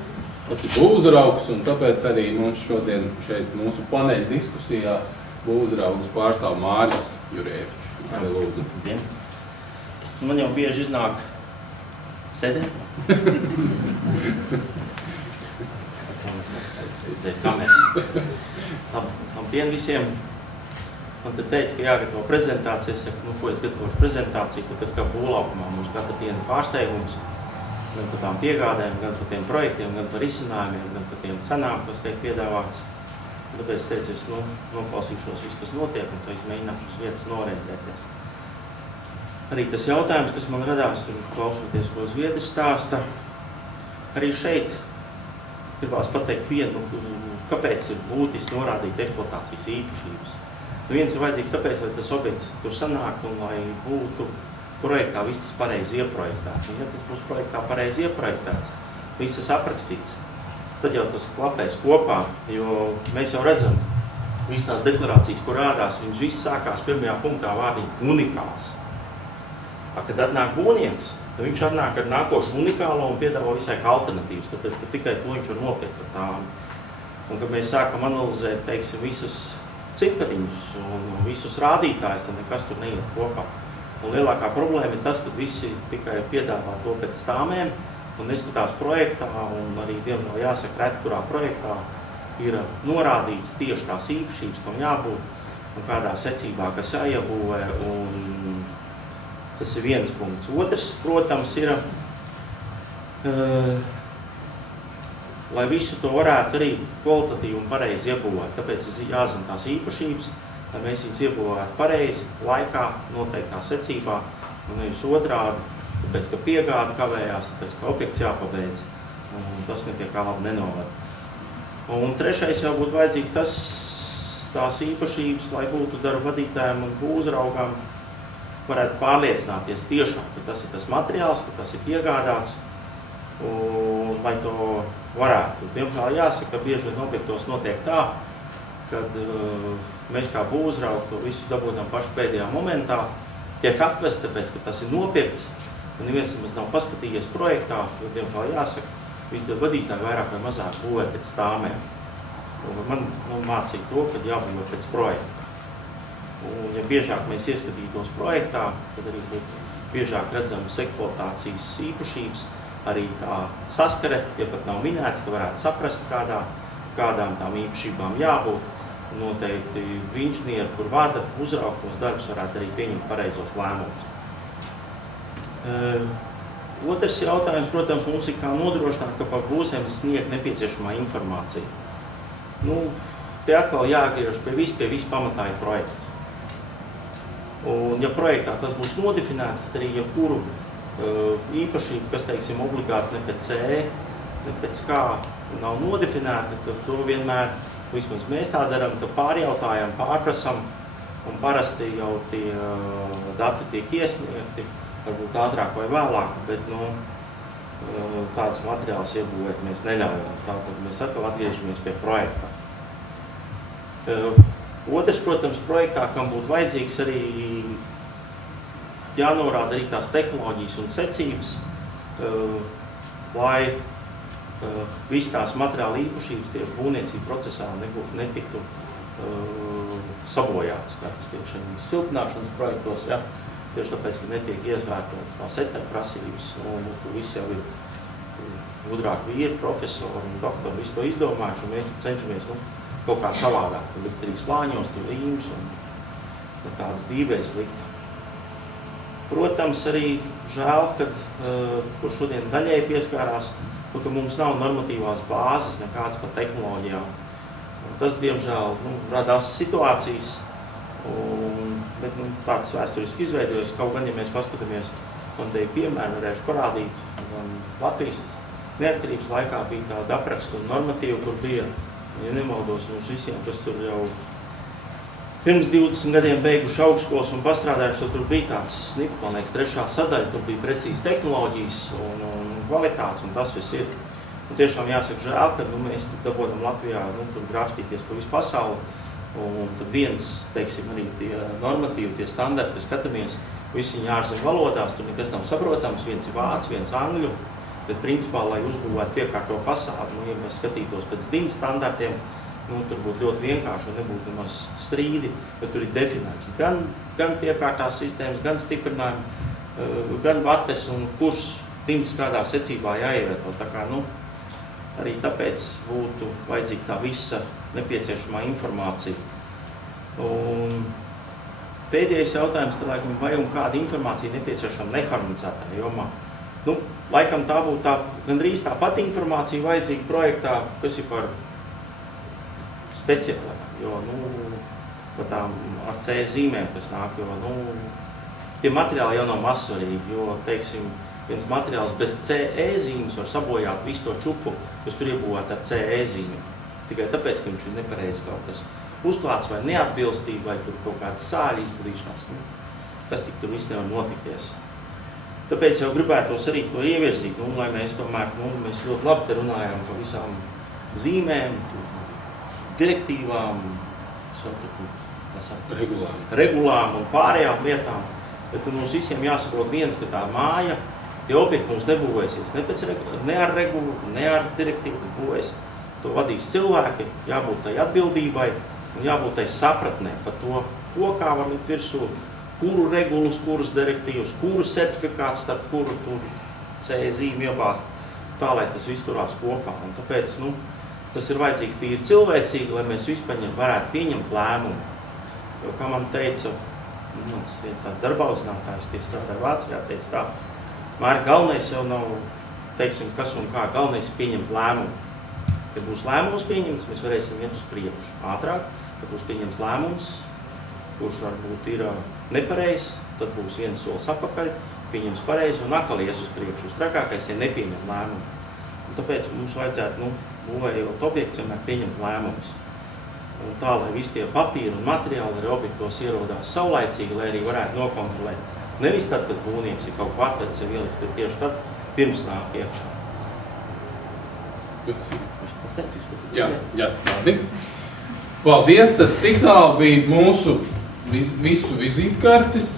Tas ir būvuzraugs, un tāpēc arī mums šodien šeit mūsu paneļa diskusijā būvuzraugus pārstāv Māris Jurēvičs. Lūdzu. Man jau bieži iznāk sēdēt. Labdien visiem. Man te teica, ka jāgatavo prezentācija. Es saku, ko es gatavošu prezentāciju, tāpēc kā būvlaukumā mums katru dienu pārsteigums. Gan par tām piegādēm, gan par tiem projektiem, gan par risinājumiem, gan par tiem cenām, kas tiek piedāvāts. Tāpēc es teicu, es noklausīšos visu, kas notiek, un tad es mēģināšu uz vietas norientēties. Arī tas jautājums, kas man radās, tur klausoties, ko Zviedri stāsta, arī šeit gribās pateikt vienu, kāpēc ir būtiski norādīt eksploatācijas īpašības. Viens ir vajadzīgs tāpēc, lai tas objekts tur sanāk un lai būtu projektā viss tas pareizi ieprojektēts. Un ja tas būs projektā pareizi ieprojektēts, viss tas aprakstīts, tad jau tas klapēs kopā, jo mēs jau redzam, visas tās deklarācijas, kur rādās, viņas viss sākās pirmajā punktā vārdīgi unikāls. Kad atnāk būvnieks, tad viņš atnāk ar nākošu unikālo un piedāvā visai alternatīvas, tāpēc, ka tikai to viņš var nopirkt ar tām. Un, kad mēs sākam analizēt, teiksim, visas cipariņus un visus rādītājus, tad nekas tur neiet kopā. Un lielākā problēma ir tas, ka visi tikai piedāvā to pēc stāmēm un neskatās projektā, un arī, diemžēl, jāsaka, reti, kurā projektā ir norādīts tieši tās īpašības, kam jābūt, un kādā secībā, kas jāiebūvē, un tas ir viens punkts. Otrs, protams, ir, lai visu to varētu arī kvalitatīvi un pareizi iebūvēt, tāpēc ir jāzina tās īpašības, lai mēs viņus iebūvētu pareizi, laikā, noteiktā secībā, un nevis otrādi, tāpēc, ka piegāda kavējās, tāpēc, ka objekts jāpabeidz, un tas netiek kā labi nenovad. Un trešais jau būtu vajadzīgs tās īpašības, lai būtu darba vadītājiem un būvuzraugam varētu pārliecināties tiešām, ka tas ir tas materiāls, ka tas ir piegādāts, un lai to varētu. Diemžēl jāsaka, ka bieži vien objektos notiek tā, kad mēs kā būvuzraugi to visu dabūtam pašu pēdējā momentā, tiek atvest, tāpēc, ka tas ir nopirkts, un neviens mums nav paskatījies projektā, jo, diemžēl jāsaka, visi vadītāji vairāk vai mazāk būvē pēc stāmēm. Un man mācīja to, ka jābūvē pēc projekta. Un, ja biežāk mēs ieskatītos projektā, tad arī būtu biežāk redzamas eksploatācijas īpašības, arī tā saskare, ja pat nav minēts, tad varētu saprast, kādām tām īpašībām jābūt. Noteikti inženieri, kur vada uzraugtos darbus, varētu arī pieņemt pareizos lēmumus. Otrs jautājums, protams, mums ir kā nodrošināt, ka par būvzemi sniegt nepieciešamā informācija. Te atkal jāgriež pie viss pamatā ir projekts. Un, ja projektā tas būs nodefinēts, tad arī jebkuru īpašību, kas, teiksim, obligāti ne pēc C, ne pēc kā nav nodefinēta, tad to vienmēr vismaz mēs tā darām, tad pārjautājam, pārprasam, un parasti jau tie dati tiek iesniegti, varbūt ātrāk vai vēlāk, bet tāds materiāls iebūvēt mēs neļaujam. Tātad mēs atkal atgriežamies pie projekta. Otrs, protams, projektā, kam būtu vajadzīgs arī jānorāda arī tās tehnoloģijas un secības, lai visas tās materiāla īpašības tieši būvniecību procesā netiktu sabojātas, kā tas tieši šajos siltināšanas projektos, ja? Tieši tāpēc, ka netiek ievērtotas tās etapu prasības, un tur visi jau ir gudrāk vīri, profesori un doktori, visu to izdomājuši, un mēs cenšamies kaut kā savādāk, tur likt 3 slāņos, tur līmus un tādas dīvēs likt. Protams, arī žēl, kad, kur šodien daļēji pieskārās, ka mums nav normatīvās bāzes nekādas par tehnoloģijām. Tas, diemžēl, radās situācijas, bet tāds vēsturiski izveidojas. Kaut gan, ja mēs paskatāmies, man te piemēram varēšu parādīt, gan Latvijas neatkarības laikā bija tāda apraksta un normatīva, kur bija, ja nemaldos mums visiem, kas tur jau pirms 20 gadiem beiguši augstskolas un pastrādājuši, tur bija tāds SNIP, man liekas, 3. sadaļa, tur bija precīzi tehnoloģijas un kvalitātes, un tas viss ir. Un tiešām jāsaka žēl, ka mēs dabūjam Latvijā tur grābstīties pa visu pasauli, un tad viens, teiksim, arī tie normatīvi, tie standarti, kas skatāmies, visi viņi ārzem valodās, tur nekas nav saprotams, viens ir vācu, viens angļu, bet principā, lai uzbūvētu piekārto fasādu, ja mēs skatītos pēc DIN standartiem, tur būtu ļoti vienkārši un nebūtu nemaz strīdi, bet tur ir definēts gan piekārtās sistēmas, gan stiprinājumi, gan vates un kurš timps kādā secībā jāievieto. Tā kā, arī tāpēc būtu vajadzīga tā visa nepieciešamā informācija. Un pēdējais jautājums, laikam, vai un kāda informācija nepieciešama neharmonizētā jomā? Laikam tā būtu gandrīz tā pati informācija vajadzīga projektā, kas ir par speciālām, jo, par tām ar C zīmēm, kas nāk, jo, tie materiāli jau nav mazsvarīgi, jo, teiksim, viens materiāls bez CE zīmes var sabojāt visu to čupu, kas tur iebūvēt ar CE zīmi. Tikai tāpēc, ka viņš ir nepareizi kaut kas uzklāts vai neatbilstība, vai tur kaut kāda sāļa izdarīšanās. Tas tik tur viss nevar notikties. Tāpēc jau gribētos arī to ievirzīt, lai mēs tomēr, mēs ļoti labi te runājām par visām zīmēm, direktīvām, regulām un pārējām lietām. Bet mums visiem jāsaprot viens, ka tā māja, tie objekti mums nebūvēsies ne ar regulu, ne ar direktīvu būvēs. To vadīs cilvēki, jābūt tai atbildībai un jābūt tai sapratnē par to, kā var likt virsū, kuru regulas, kuras direktīvas, kuru certifikāts, starp kuru tur CE zīmi iebāzt, tā, lai tas viss turās kopā. Un tāpēc, tas ir vajadzīgs tīri cilvēcīgi, lai mēs vispār varētu pieņemt lēmumu. Jo, kā man teica, viens tāds darbaudzinātājs, kas strādāja Vācijā, teica tā, Māri, galvenais jau nav, teiksim, kas un kā, galvenais ir pieņemt lēmumu. Kad būs lēmums pieņemts, mēs varēsim iet uz priekšu ātrāk, kad būs pieņemts lēmums, kurš varbūt ir nepareizs, tad būs viens solis atpakaļ, pieņems pareizi un atkal ies uz priekšu. Trakākais ir nepieņemt lēmumu. Un tāpēc mums vajadzētu, būvējot objekts, vienmēr pieņemt lēmumus. Un tā, lai visi tie papīri un materiāli arī objektos ierodās saulaicīgi, lai arī varētu nokontrolēt. Nevis tad, kad būvnieks ir kaut ko atvedis sev ieliks, bet tieši tad, pirms nāk iekšā. Jā, labi. Paldies, tad tik tālu bija mūsu visu vizītkartes.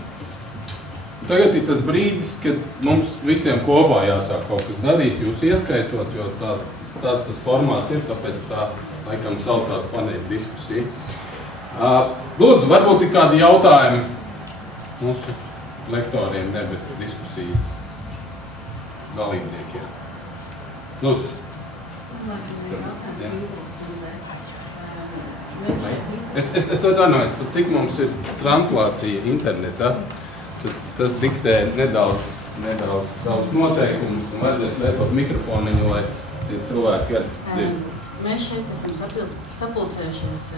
Tagad ir tas brīdis, kad mums visiem kopā jāsāk kaut kas darīt, jūs ieskaitot, jo tāds tas formāts ir, tāpēc tā laikam saucās paneļa diskusija. Lūdzu, varbūt ir kādi jautājumi mūsu lektoriem, bet diskusijas dalībniekiem. Lūdzu. Es atvainojos, pat cik mums ir translācija internetā, tad tas diktē nedaudz savus noteikumus un vajadzēs lietot mikrofoniņu, lai tie cilvēki dzird. Mēs šeit esam sapulcējušies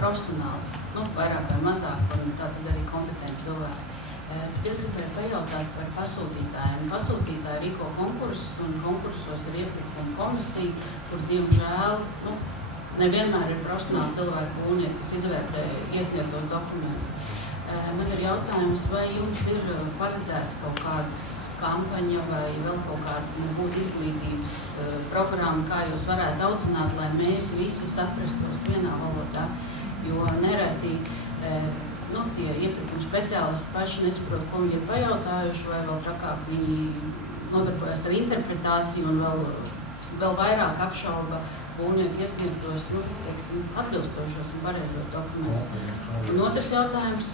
profesionāli, vairāk vai mazāk, un tātad arī kompetenti cilvēki. Es gribēju pajautāt par pasūtītājiem. Pasūtītāji rīko konkursus, un konkursos ir iepirkuma komisija, kur diemžēl, nevienmēr ir profesionāli cilvēki būvnieki, kas izvērtē iesniegtos dokumentus. Man ir jautājums, vai jums ir paredzēts kaut kāda kampaņa vai vēl kaut kāda būtu izglītības programma, kā jūs varētu audzināt, lai mēs visi saprastos vienā valodā. jo nereti tie iepirkuma speciālisti paši nesaprot, ko viņi ir pajautājuši, vai vēl trakāk viņi nodarbojas ar interpretāciju un vēl vairāk apšauba būvnieku iesniegtos, atbilstošos un pareizos dokumentus. Un otrs jautājums,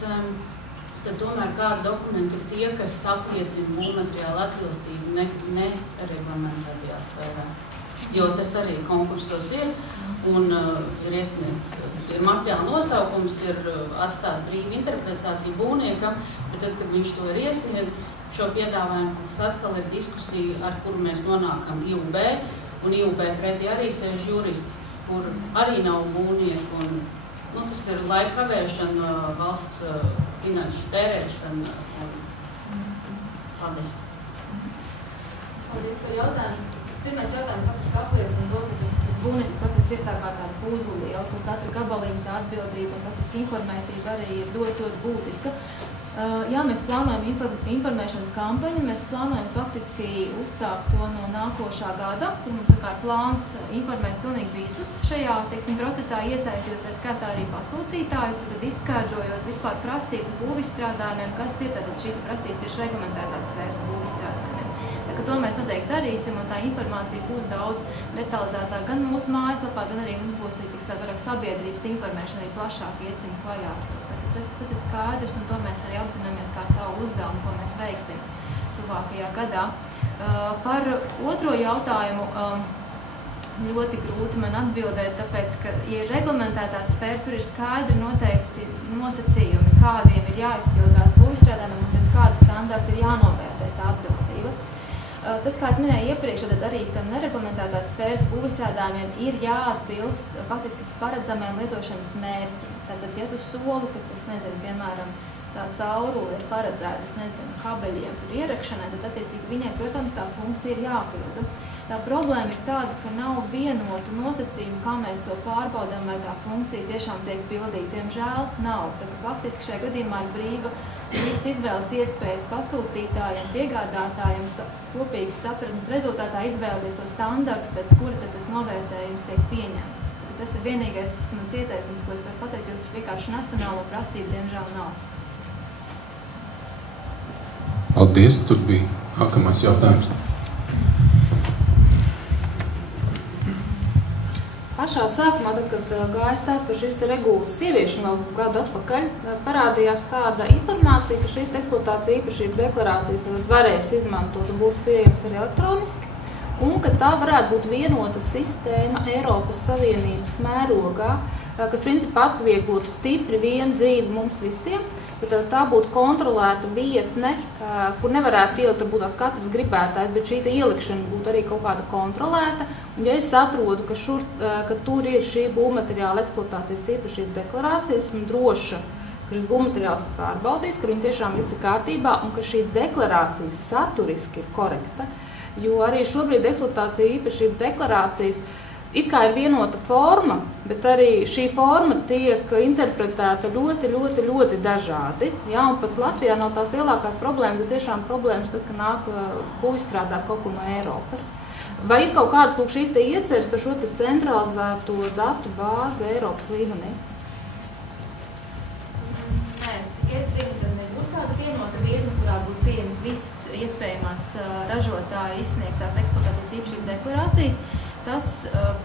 tad tomēr kādi dokumenti ir tie, kas apliecina būvmateriālu atbilstību nereglamentētajā sfērā. Jo tas arī konkursos ir, un ir materiāla nosaukums, ir atstāt brīvu interpretāciju būvniekam, bet tad, kad viņš to ir iesniedzis, šo piedāvājumu, tad atkal ir diskusija, ar kuru mēs nonākam IUB, un IUB pretī arī sēž juristi, kur arī nav būvnieku, un tas ir laika kavēšana, valsts finanšu tērēšana. Paldies. Paldies par jautājumu. Pirmais jautājums faktiski apliecina to, ka tas būvniecības process ir tā kā tāda puzle, kur katra gabaliņa tā atbildība un faktiski informētība arī ir ļoti būtiska. Jā, mēs plānojam informēšanas kampaņu, mēs plānojam faktiski uzsākt to no nākošā gada, kur mums ir plāns informēt pilnīgi visus šajā, procesā iesaistījos, tā skaitā arī pasūtītājus, tad izskaidrojot vispār prasības būvizstrādājumiem, kas ir tad šīs prasības tieši reglamentētās sfēras būvizstrādājumiem. To mēs noteikti darīsim, un tā informācija būs daudz detalizētāk gan mūsu mājaslapā, gan arī mums būs tāda sabiedrības informēšana, arī plašāk iesim klajā ar to. Tas ir skaidrs, un to mēs arī apzināmies kā savu uzdevumu, ko mēs veiksim tuvākajā gadā. Par otro jautājumu ļoti grūti man atbildēt, tāpēc, ka, ja ir reglamentētā sfēra, tur ir skaidri noteikti nosacījumi, kādiem ir jāizpildās būvizstrādājumiem un pēc kāda standarta ir jānovērtē tā atbilstība. Tas, kā es minēju iepriekš, tad arī tam nereglamentētās sfēras būvizstrādājumiem ir jāatbilst faktiski paredzamajam lietošanas mērķim. Tātad, ja tu soli, ka, piemēram, tā caurule ir paredzēta, kabeļiem tur ierakšanai, tad attiecīgi viņai, protams, tā funkcija ir jāpilda. Tā problēma ir tāda, ka nav vienotu nosacījumu, kā mēs to pārbaudām, vai tā funkcija tiešām tiek pildīta. Diemžēl nav. Tā kā faktiski šajā gadījumā ir brīvas izvēles iespējas pasūtītājiem, piegādātājiem, kopīgas sapratnes rezultātā izvēlēties to standartu, pēc kura tad tas novērtējums tiek pieņemts. Tas ir vienīgais mans ieteikums, ko es varu pateikt, jo vienkārši nacionālo prasību diemžēl nav. Paldies, tur bija nākamais jautājums. Pašā sākumā, tad, kad gāja stāsts par šīs regulas ieviešanu vēl gadu atpakaļ, parādījās tāda informācija, ka šīs eksploatācija īpašību deklarācijas varēs izmantot un būs pieejams arī elektroniski, un ka tā varētu būt vienota sistēma Eiropas Savienības mērogā, kas principā atvieglotu stipri vienu dzīvi mums visiem, bet tā būtu kontrolēta vietne, kur nevarētu ielikt varbūt katrs gribētājs, bet šī ielikšana būtu arī kaut kāda kontrolēta. Un ja es atrodu, ka tur ir šī būvmateriāla eksploatācijas īpašību deklarācija, esmu droša, ka šis būvmateriāls ir pārbaudījis, ka viņi tiešām viss ir kārtībā un ka šī deklarācija saturiski ir korekta. Jo arī šobrīd eksploatācija īpašību deklarācijas it kā ir vienota forma, bet arī šī forma tiek interpretēta ļoti dažādi. Ja, un pat Latvijā nav tās lielākās problēmas, bet tiešām problēmas tad, ka nāk būvizstrādāt kaut ko no Eiropas. Vai ir kaut kādas šīs te ieceres par šo te centralizēto datu bāzi Eiropas līmenī? Nē, cik es zinu, tad nebūs tāda vienota vietne, kurā būtu pieejams visas iespējamās ražotāju izsniegtās eksploatācijas īpašību deklarācijas. Tas,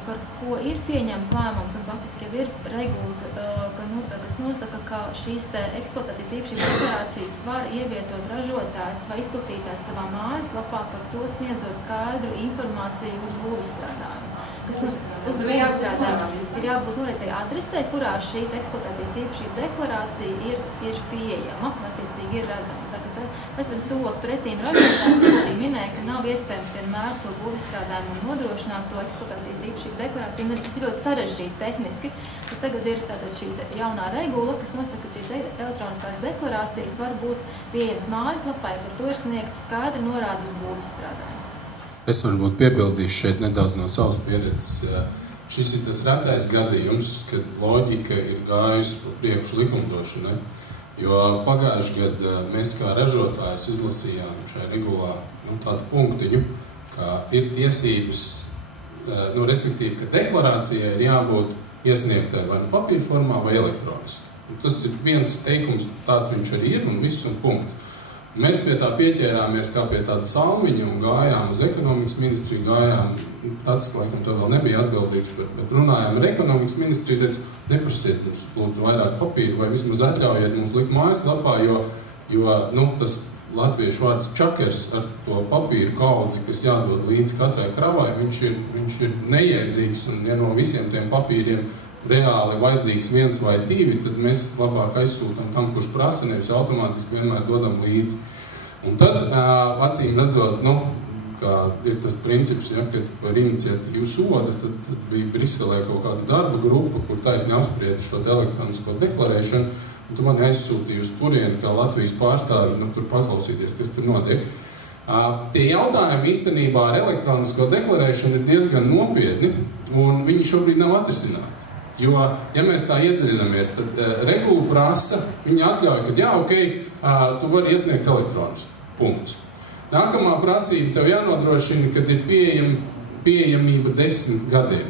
par ko ir pieņemts lēmums, un faktiski jau ir regula, kas nosaka, ka šīs eksploatācijas īpašību deklarācijas var ievietot ražotājs vai izplatītājs savā mājaslapā, par to sniedzot skaidru informāciju uz būvizstrādājumu. Kas uz būvizstrādājumu ir jābūt noteiktai adresē, kurā šī eksploatācijas īpašību deklarācija ir pieejama, attiecīgi ir redzama. Tas ir solis pretīm ražotājiem, kas minēja, ka nav iespējams vienmēr to būvizstrādājumu un nodrošināt to eksploatācijas īpašību deklarāciju. Tas ir ļoti sarežģīti tehniski. Tagad ir tātad šī jaunā regula, kas nosaka, ka šīs elektroniskās deklarācijas var būt pieejamas mājaslapā, par to ir sniegta skaidra norāde uz būvizstrādājumu. Es varbūt piebildīšu šeit nedaudz no savas pieredzes. Šis ir tas retais gadījums, kad loģika ir gājusi pa priekšu likumdošanai. Jo pagājuši gadu mēs kā ražotājs izlasījām šajā regulā tādu punktiņu, ka ir tiesības, respektīvi, ka deklarācijai ir jābūt iesniegtai vai papīra formā, vai elektroniski. Un tas ir viens teikums, tāds viņš arī ir, un viss un punkts. Mēs pie tā pieķērāmies kā pie tāda salmiņa un gājām uz ekonomikas ministriju, gājām, tāds, laikam, to vēl nebija atbildīgs, bet runājām ar ekonomikas ministriju, teicu, neprasiet mums, lūdzu, vairāk papīru, vai vismaz atļaujiet mums likt mājaslapā, jo tas latviešu vārds čakers ar to papīru kaudzi, kas jādod līdz katrai kravai, viņš ir neiedzīgs, un ja no visiem tiem papīriem reāli vajadzīgs 1 vai 2, tad mēs labāk aizsūtam tam, kurš prasa, nevis automātiski vienmēr dodam līdzi. Un tad, acīm redzot, kā ir tas princips, ja, kad par iniciatīvu soda, tad bija Briselē kaut kāda darba grupa, kur taisni apsprieda šo elektronisko deklarēšanu, un tu mani aizsūtīji uz turieni, kā Latvijas pārstāvi, tur paklausīties, kas tur notiek. Tie jautājumi īstenībā ar elektronisko deklarēšanu ir diezgan nopietni, un viņi šobrīd nav atrisināti. Jo, ja mēs tā iedziļinamies, tad regula prasa, viņi atļauj, ka jā, tu vari iesniegt elektronisku. Punkts. Nākamā prasība tev jānodrošina, kad ir pieejamība 10 gadiem.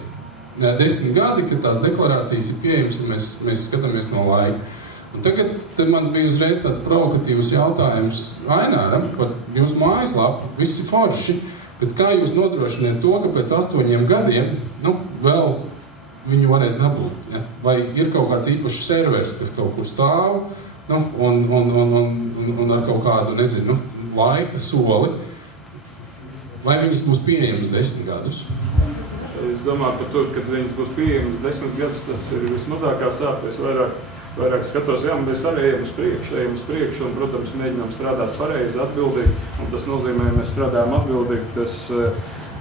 10 gadi, kad tās deklarācijas ir pieejamas, ja mēs skatāmies no laika. Un tagad man bija uzreiz tāds provokatīvs jautājums Aināram par jūsu mājaslapu, viss ir forši, bet kā jūs nodrošiniet to, ka pēc 8 gadiem, vēl viņu varēs dabūt, ja? Vai ir kaut kāds īpašs servers, kas kaut kur stāv, un ar kaut kādu, nezinu, laika soli, vai viņas būs pieejamas 10 gadus? Es domāju par to, kad viņas būs pieejamas 10 gadus, tas ir vismazākā sāp. Es vairāk skatos, jā, mēs arī ejam uz priekšu, un, protams, mēģinām strādāt pareizi, atbildīgi, un tas nozīmē, ja mēs strādājam atbildīgi, tas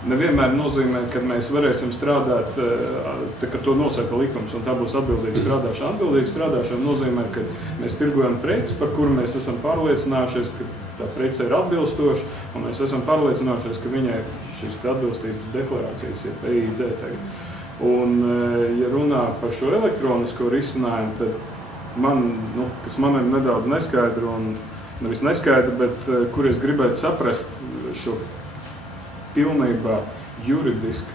nevienmēr nozīmē, ka mēs varēsim strādāt, ka to nosaka likums, un tā būs atbildīga strādāšana. Atbildīga strādāšana nozīmē, ka mēs tirgojam preci, par kuru mēs esam pārliecinājušies, ka tā prece ir atbilstoša, un mēs esam pārliecinājušies, ka viņai šīs atbilstības deklarācijas ir PID tagad. Un, ja runā par šo elektronisko risinājumu, tad kas man ir nedaudz neskaidra, un nevis neskaidra, bet kur es gribētu saprast šo pilnībā juridiski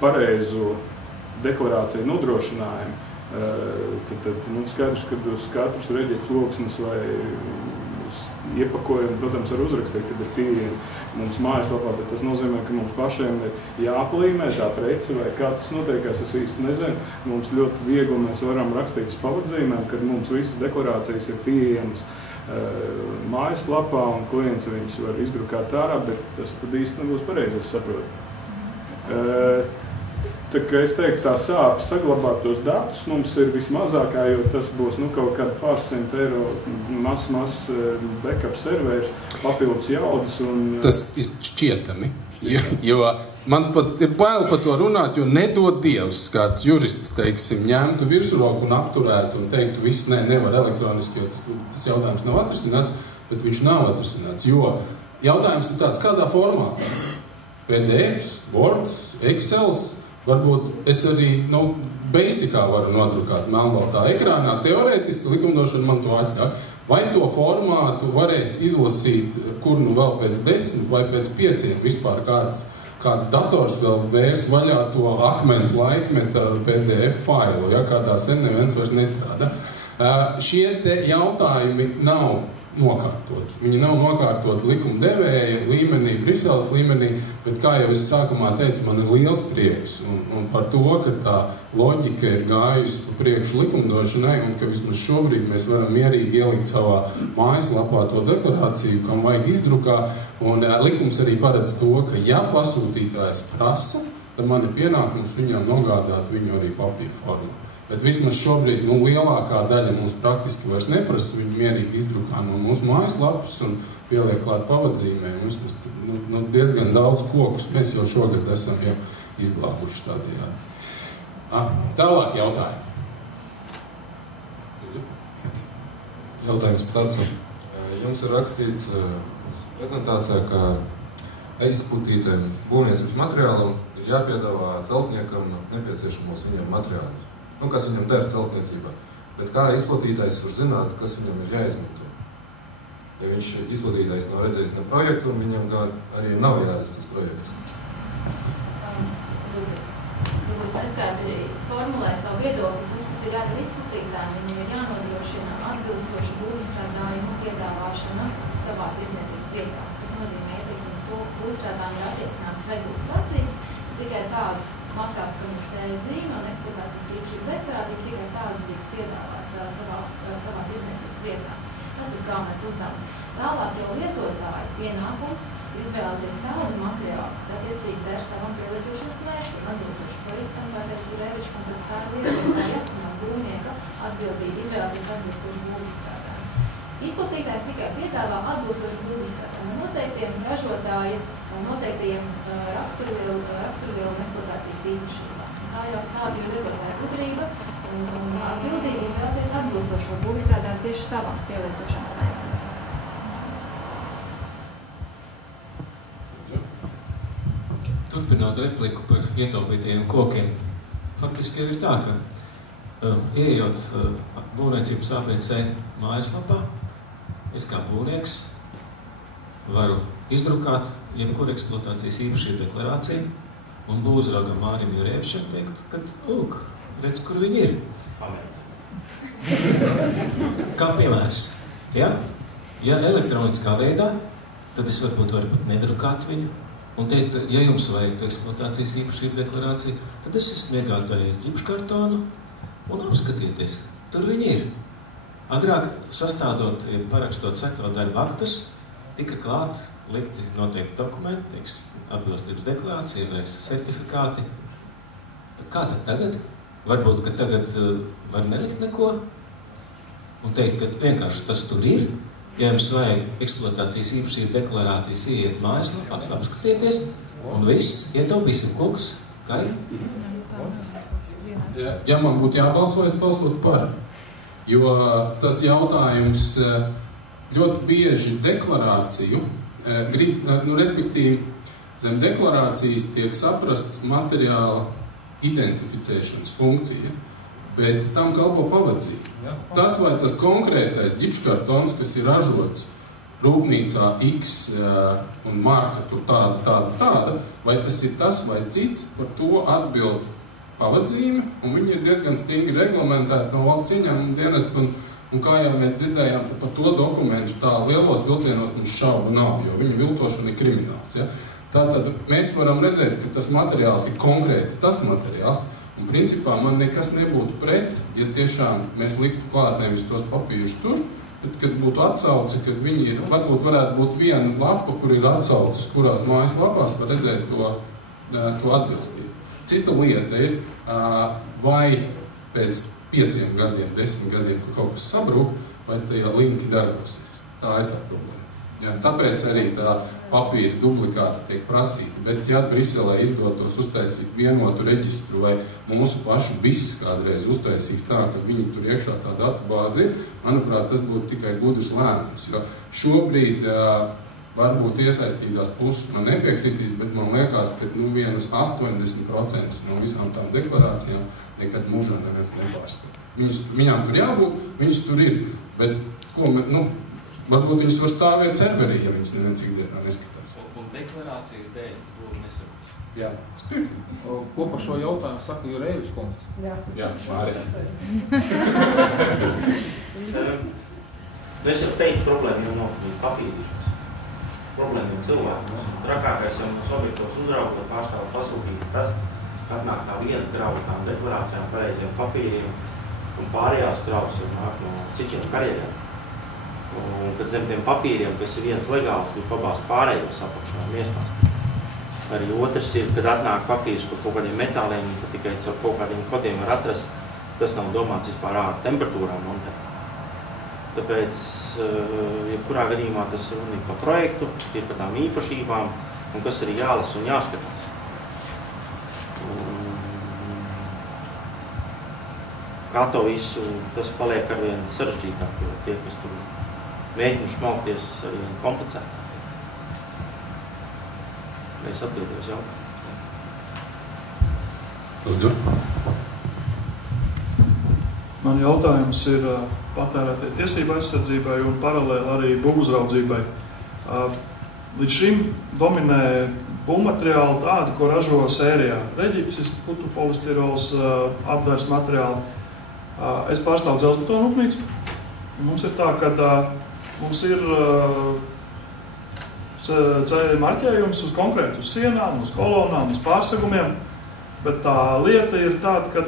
pareizo deklarāciju nodrošinājumu, tad skaidrs, ka uz katrs reģieks loksnes vai iepakojumu, protams, var uzrakstīt, kad ir pieejami mums mājaslapā, bet tas nozīmē, ka mums pašiem ir jāplīmē tā prece, vai kā tas notiekās, es īsti nezinu. Mums ļoti viegli mēs varam rakstīt uz pavadzīmēm, kad mums visas deklarācijas ir pieejamas mājaslapā, un klients viņus var izdrukāt ārā, bet tas tad īsti nebūs pareizi, es saprotu. Tā kā es teiktu, tā sāp saglabāt tos datus mums ir vismazākā, jo tas būs kaut kāda pāris €100 mazs backup serveris, papildus jaudas. Tas ir šķietami, jo man pat ir bail par to runāt, jo nedod Dievs, kāds jurists, teiksim, ņemtu virsroku un apturētu un teiktu, viss nevar elektroniski, jo tas jautājums nav atrisināts, bet viņš nav atrisināts, jo jautājums ir tāds, kādā formātā? PDF, Word, Excel, varbūt es arī, basicā varu nodrukāt melnbaltā ekrānā, teorētiski likumdošana man to atļauj. Vai to formātu varēs izlasīt, kur vēl pēc 10 vai pēc 5 vispār kāds dators vēl vērs vaļā to akmens laikmeta PDF failu, ja kādā sen neviens vairs nestrādā. Šie te jautājumi nav nokārtot. Viņi nav nokārtot likumdevēja līmenī, Briseles līmenī, bet, kā jau es sākumā teicu, man ir liels prieks un par to, ka tā loģika ir gājusi pa priekšu likumdošanai un ka vismaz šobrīd mēs varam mierīgi ielikt savā mājaslapā to deklarāciju, kam vajag izdrukā, un likums arī paredz to, ka ja pasūtītājs prasa, tad man ir pienākums viņam nogādāt viņu arī papīra formā. Bet vismaz šobrīd lielākā daļa mums praktiski vairs neprasa, viņi mierīgi izdrukā no mūsu mājaslapas un pieliek klāt pavadzīmēm. Vismaz diezgan daudz kokus mēs jau šogad esam jau izglābuši tādējādi. Tālāk jautājumi. Jautājums par jums ir rakstīts prezentācijā, ka aizputītēm būvniecības materiālam ir jāpiedāvā celtniekam nepieciešamos viņam materiālus. Kas viņam der celtniecībā. Bet kā izplatītājs var zināt, kas viņam ir jāizmanto? Ja viņš izplatītājs nav redzējis tam projektu, un viņam arī nav jāredz tas projekts. Es eksperti formulē savu viedokli, tas, kas ir jādara izplatītājiem, viņiem ir jānodrošina atbilstošu būvstrādājumu piedāvāšana savā tirdzniecības vietā. Tas nozīmē, ja teiksim, to būvstrādājumu ir attiecināmas regulas prasības, tikai tādas markās, kam ir C zīme un eksploatācijas īpašību deklarācijas, tikai tādas drīkst piedāvāt savā tirdzniecības vietā. Tas ir galvenais uzdevums. Tālāk jau lietotāji pienākums izvēlēties tādu materiālu, kas attiecīgi der savam pielietošanas mērķim, atbilstoši projektam, vai tas ir ērišķi, un tad tā ir lietotāja apzināt būvnieka atbildību izvēlēties atbilstošu būvstrādājumu. Izplatītājs tikai piedāvā atbilstošu būvstrādājumu noteiktiem ražotāja noteiktajiem raksturvielu un eksploatācijas īpašībām. Tāda ir lietotāja gudrība un atbildība izvēlēties atbilstošo būvstrādājumu tieši savam pielietošanas mērķim. Turpinot repliku par ietaupītajiem kokiem, faktiski jau ir tā, ka ieejot būvniecības ABC mājaslapā, es kā būvnieks varu izdrukāt jebkuru eksploatācijas īpašību deklarāciju un būvzraugam Mārim Jurēvičam teikt, ka, lūk, redz, kur viņi ir. Kā piemērs, ja elektroniskā veidā, tad es varbūt varu pat nedrukāt viņu, un teikt, ja jums vajag eksploatācijas īpašību deklarāciju, tad es esmu iegādājies ģipškartonu un apskatieties, tur viņi ir. Agrāk sastādot, parakstot sektoru darba aktus, tika klāt likti noteikti dokumenti, atbilstības deklarācija vai certifikāti. Kā tad tagad? Varbūt, ka tagad var nelikt neko un teikt, ka vienkārši tas tur ir. Ja jums vajag eksploatācijas īpašību deklarācijas, ieiet mājaslapās, apskatieties, un viss ietaupīsim kokus, kā ir? Ja man būtu jābalso, es balsotu par, jo tas jautājums ļoti bieži deklarāciju, respektīvi, zem deklarācijas tiek saprasts materiāla identificēšanas funkcija, bet tam kalpo pavadzība. Tas vai tas konkrētais ģipškartons, kas ir ražots rūpnīcā X un marka tur tāda, vai tas ir tas vai cits, par to atbild pavadzīme, un viņi ir diezgan stingri reglamentēti no valsts ieņēmuma dienesta, un kā jau mēs dzirdējām, par to dokumentu tā lielos vilcienos mums šaubu nav, jo viņu viltošana ir krimināls. Ja? Tātad mēs varam redzēt, ka tas materiāls ir konkrēti tas materiāls, un principā man nekas nebūtu pret, ja tiešām mēs liktu klāt nevis tos papīrus tur, bet kad būtu atsauce, kad viņi ir, varbūt varētu būt viena lapa, kur ir atsauces, kurās mājas lapās var redzēt to atbilstību. Cita lieta ir, vai pēc 5 gadiem, 10 gadiem, ka kaut kas sabrūk, vai tajā linki darbosies. Tā ir tā problēma. Ja, tāpēc arī tā papīra duplikāti tiek prasīti, bet ja Briselē izdotos uztaisīt vienotu reģistru vai mūsu pašu BIS kādreiz uztaisīs tā, ka viņi tur iekšā tā datubāzi ir, manuprāt, tas būtu tikai gudrs lēmums, jo šobrīd varbūt iesaistītās puses man nepiekritīs, bet man liekas, ka vienus 80% no visām tām deklarācijām nekad mūžā neviens nepārskata. Viņām tur jābūt, viņas tur ir, bet ko varbūt viņas var stāvēt serverī, ja viņas neviens ikdienā neskatās. Un deklarācijas dēļ būtu nesakos. Jā, stīvi. Ko par šo jautājumu saka Jurēvičs kungs? Jā, Māri. Es jau teicu, problēma jau nav papīrīšanas. Problēma jau cilvēku. Trakākais jau mums objektos uzrauga, lai pārstāvot pasūtīt tas, ka atnāk tā viena krauja tām deklarācijām, pareiziem papīriem, un pārējās kraus jau nāk no citiem karjeriem. Un kad zem tiem papīriem, kas ir viens legāls, bija pabāzt pārējos apakšā un iestāstīt. Arī otrs ir, kad atnāk papīrs par kaut kādiem metāliem, ka tikai caur kaut kādiem kodiem var atrast, tas nav domāts vispār ārā temperatūrām montēt. Tāpēc, jebkurā gadījumā tas ir runa par projektu, ir par tām īpašībām, un kas arī jālasa un jāskatās. Kā to visu, tas paliek arvien sarežģītāk, jo tie, kas tur mēģina šmaukties arī komplicētāk. Mēs atbildēju uz jautājumu. Man jautājums ir patērētāju tiesību aizsardzībai un paralēli arī būvuzraudzībai. Līdz šim dominē būvmateriāli tādi, ko ražo sērijā. Reģipsis, putupolistirols, apdars materiāli. Es pārstāvu dzelzbetonu rūpnīcu. Mums ir tā, ka mums ir marķējums uz konkrēti uz sienām, uz kolonām, uz pārsegumiem, bet tā lieta ir tāda, ka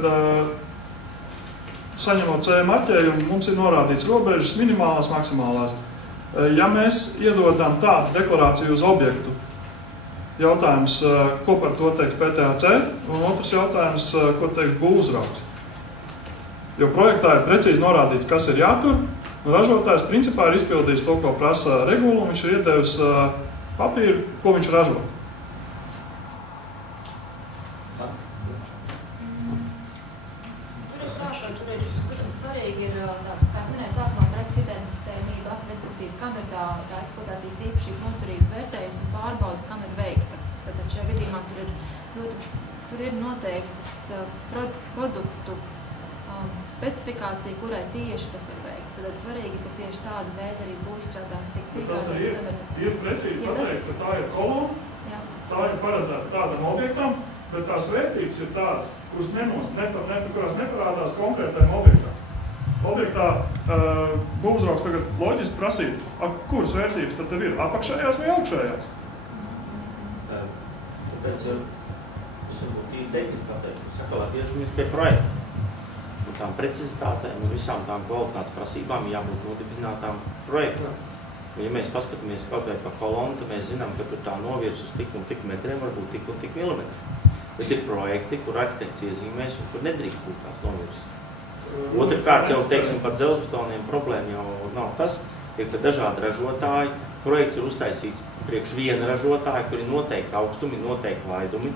saņemot C marķējumu, mums ir norādīts robežas minimālās, maksimālās. Ja mēs iedodam tādu deklarāciju uz objektu, jautājums, ko par to teiks PTAC, un otrs jautājums, ko teiks būvuzraugs. Jo projektā ir precīzi norādīts, kas ir jātur, un ražotājs principā ir izpildījis to, ko prasa regula, un viņš ir iedevis papīru, ko viņš ražo. Tur ir svarīgi ir, kā es minēju, sākumā preces identificējumība, respektīvi, kam ir tā eksploatācijas īpašība noturība vērtējums un pārbauda, kam ir veikta. Tātad šajā gadījumā tur ir noteiktas produktu specifikācija, kurai tieši tas ir veikts. Tad svarīgi, ka tieši tāda veida arī būvizstrādājums tiek piegādāts. Tas ir precīzi pateikt, ka tā ir kolona, tā ir paredzēta tādam objektam, bet tās vērtības ir tādas, kurās neparādās konkrētajam objektam. Objektā būvuzraugs tagad loģiski prasītu, kuras vērtības tad tev ir, apakšējās vai augšējās? Tāpēc jau tas varbūt ir tehniski pateikt, sakā, lai tiežamies pie projekta. Un tām precizitātēm un visām tām kvalitātes prasībām jābūt nodefinētām projektā. Un, ja mēs paskatāmies kaut vai pa kolonu, tad mēs zinām, ka tur tā novirz uz tik un tik metriem, varbūt tik un tik milimetri. Bet ir projekti, kur arhitekts iezīmēs un kur nedrīkst būt tās novirzes. Otrkārt jau, teiksim, pat dzelzbetoniem problēma jau nav tas, ir, ka dažādi ražotāji, projekts ir uztaisīts priekš viena ražotāja, kur ir noteikti augstumi, noteikti laidumi,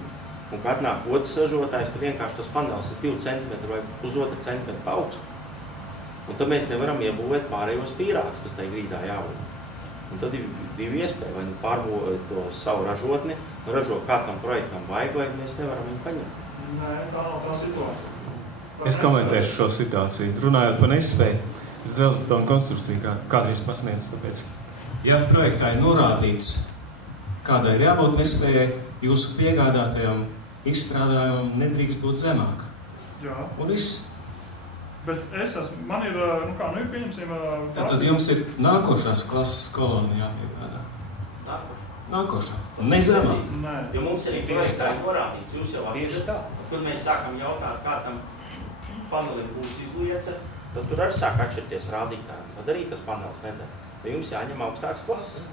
un kad nāk otrs ražotājs, tad vienkārši tas panelis ir 2 cm vai pusotra centimetra pa augstu. Un tad mēs nevaram iebūvēt pārējos pīrāgus, kas tai grīdā jābūt. Un tad ir divi iespēja, vai nu pārbūvēt to savu ražotni, un ražot kādam projektam vajag, vai mēs nevaram viņu paņemt. Nē, tā nav tā situācija. Es komentēšu šo situāciju. Runājot par nespēju, es dzelzbetonu konstrukciju kādreiz pasniedzu, tāpēc, ja projektā ir norādīts, kādai ir jābūt nespējai, jūsu piegādātajam izstrādājumam nedrīkst būt zemāk. Jā. Un viss. Bet man ir, pieņemsim... Tātad jums ir nākošās klases kolona jāpiegādā. Nākošā. Ne zemāk. Nē. Jo mums arī projektā ir norādīts, jūs jau atvedat, kur mēs sākam jautāt, kā tam panelim būs izliece, tad tur arī sāk atšķirties rādītājiem. Tad arī tas panelis nedara. Jums jāņem augstāks klases.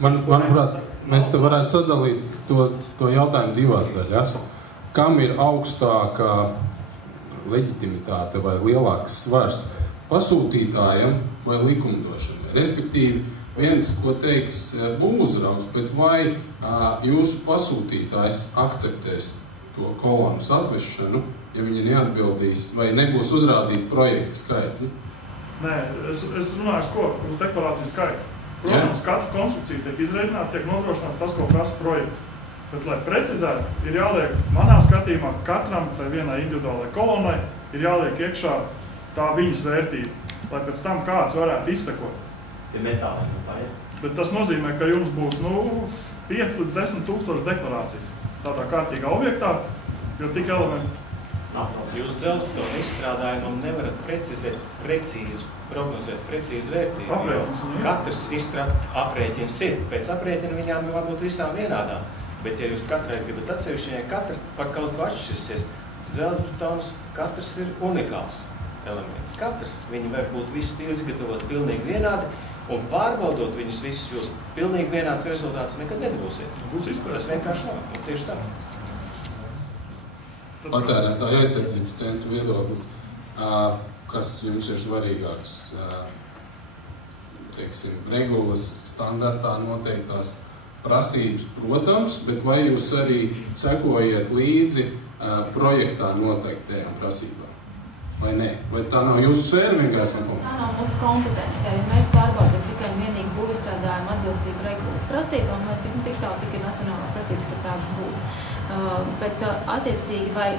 Manuprāt, mēs te varētu sadalīt to jautājumu divās daļās. Kam ir augstākā leģitimitāte vai lielāks svars? Pasūtītājam vai likumdošanai? Respektīvi, viens, ko teiks būvuzraugs, bet vai jūsu pasūtītājs akceptēs to kolonas atvešanu, ja viņi neatbildīs vai nebūs uzrādīti projekta skaitļi? Nē, es runāju uz deklarācijas skaitu. Protams, katra konstrukcija tiek izreidināta, tiek nodrošināta tas, ko prasa projekts. Bet, lai precizētu, ir jāliek, manā skatījumā, katram tai vienai individuālai kolonai ir jāliek iekšā tā viņas vērtība, lai pēc tam kāds varētu izsekot. Ja metāli no tā, ja? Bet tas nozīmē, ka jums būs 5 līdz 10 tūkstoši deklarācijas tādā kārtīgā objektā, jo tik elementi. Jūs dzelzbetonu izstrādājumam nevarat prognozēt precīzu vērtību, jo katrs aprēķins ir. Pēc aprēķina viņām var būt visām vienādām. Bet, ja jūs katrai gribat atsevišķi, ja katra par kaut ko atšķirsies, dzelzbetons katrs ir unikāls elements. Katrs, viņi var būt visi izgatavot pilnīgi vienādi, un pārbaudot viņus visus, jūs pilnīgi vienāds rezultāts nekad nebūsiet. Tas vienkārši nav, un tieši tā. Patērētāju aizsardzības centru viedoklis, kas jums ir svarīgāks, teiksim, regulas standartā noteiktās prasības, protams, bet vai jūs arī sekojiet līdzi projektā noteiktajām prasībām? Vai nē? Vai tā nav jūsu sfēra vienkārši? Tā nav mūsu kompetencija, ja mēs pārbaudām tikai un vienīgi būvizstrādājumu atbilstību regulas prasībām, vai tik tā, cik ir nacionālās prasības, ka tādas būs. Bet attiecīgi, vai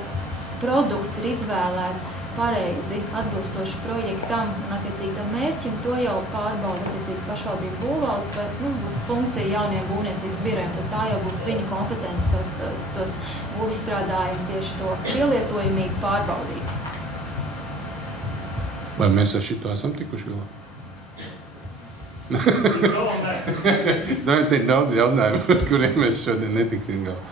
produkts ir izvēlēts pareizi atbilstoši projektam un attiecīgi tam mērķim, to jau pārbauda attiecīgi pašvaldību būvvaldes vai būs funkcija jauniem būvniecības birojiem, tad tā jau būs viņa kompetence tos būvizstrādājumu tieši to pielietojamību pārbaudīt. Vai mēs ar šito esam tikuši galā? Te ir daudz jautājumu, par kuriem mēs šodien netiksim galā.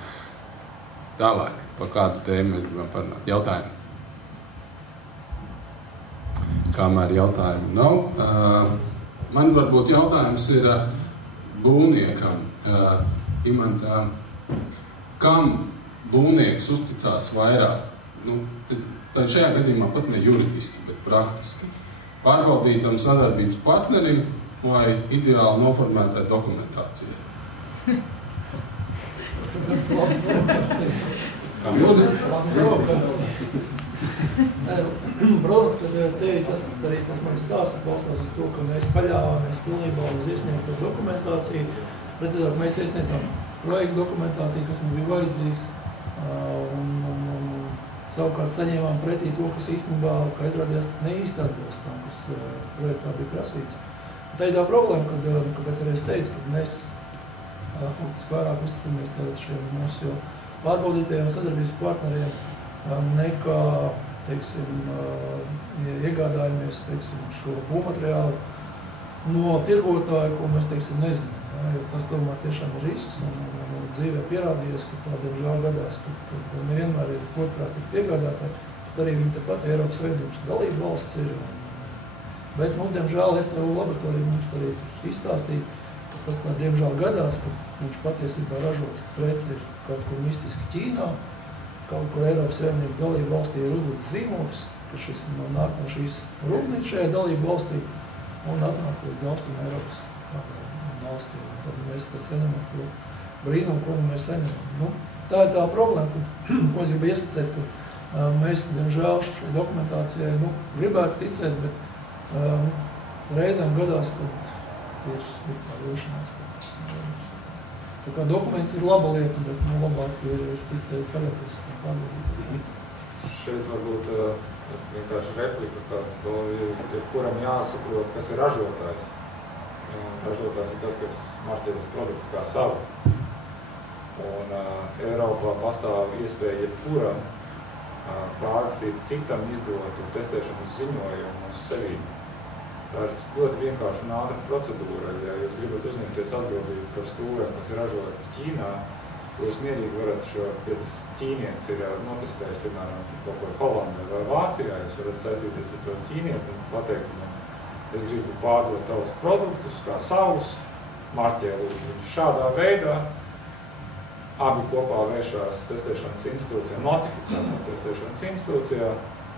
Tālāk, par kādu tēmu mēs gribam parunāt. Jautājumi? Kamēr jautājumu nav. Man varbūt jautājums ir būvniekam, Imantām, kam būvnieks uzticās vairāk? Tad šajā gadījumā pat ne juridiski, bet praktiski. Pārbaudītam sadarbības partnerim vai ideāli noformētai dokumentācijai? Kā lūdzu? Protams, ka tas mans stāsts balstās uz to, ka mēs paļāvāmies pilnībā uz iesniegto dokumentāciju, bet tad mēs iesniegtām projektu dokumentāciju, kas mums bija vajadzīgs, un savukārt saņēmām pretī to, kas īstenībā, kā izrādījās, neīsti atbilst tam, kas projektā bija prasīts. Tā ir tā problēma, kad es teicu, ka mēs faktiski vairāk uzticamies šiem mūsu jau pārbaudītajiem sadarbības partneriem nekā, iegādājamies, šo būvmateriālu no tirgotāja, ko mēs, nezinām. Jo tas tomēr tiešām ir risks un dzīvē pierādījies, ka tā diemžēl gadās, ka nevienmēr ir godprātīgi piegādātāji, bet arī viņi tepat Eiropas Savienības dalība valsts ir. Bet, diemžēl, FTU laboratorija mums arī izstāstīja, ka tas tā diemžēl gadās, ka viņš patiesībā ražots preci ir kaut kur mistiski Ķīnā, kaut kur Eiropas Savienības dalība valstī ir uzlikts zīmogs, ka šis nāk no šīs rūpnīcas šajā dalība valstī un atnāk līdz Austrum Eiropas valstī. Tad mēs saņemam to brīnumu, ko mēs saņemam. Tā ir tā problēma, ko es gribu ieskicēt, ka mēs, diemžēl, šai dokumentācijai gribētu ticēt, bet reizēm gadās, ka ir tā vilšanās. Tā kā dokuments ir laba lieta, bet labāk ir ticēt paļauties pārbaudīt. Šeit varbūt vienkārši replika, ka kuram jāsaprot, kas ir ražotājs. Ražotājs ir tas, kas marķē produktu kā savu. Un Eiropā pastāv iespēja jebkuram pārrakstīt citam izdotu testēšanas ziņojumu uz sevi. Tā ir ļoti vienkārši un ātra procedūra. Ja jūs gribat uzņemties atbildību par stūrēm, kas ir ražotas Ķīnā, jūs mierīgi varat ja tas ķīnietis ir notestējis, piemēram, kaut ko Holandē vai Vācijā, jūs varat saistīties ar to ķīnieti un pateikt viņam, es gribu pārdot tavus produktus kā savus, marķē lūdzu viņus šādā veidā, abi kopā vēršās testēšanas institūcijā, notificētā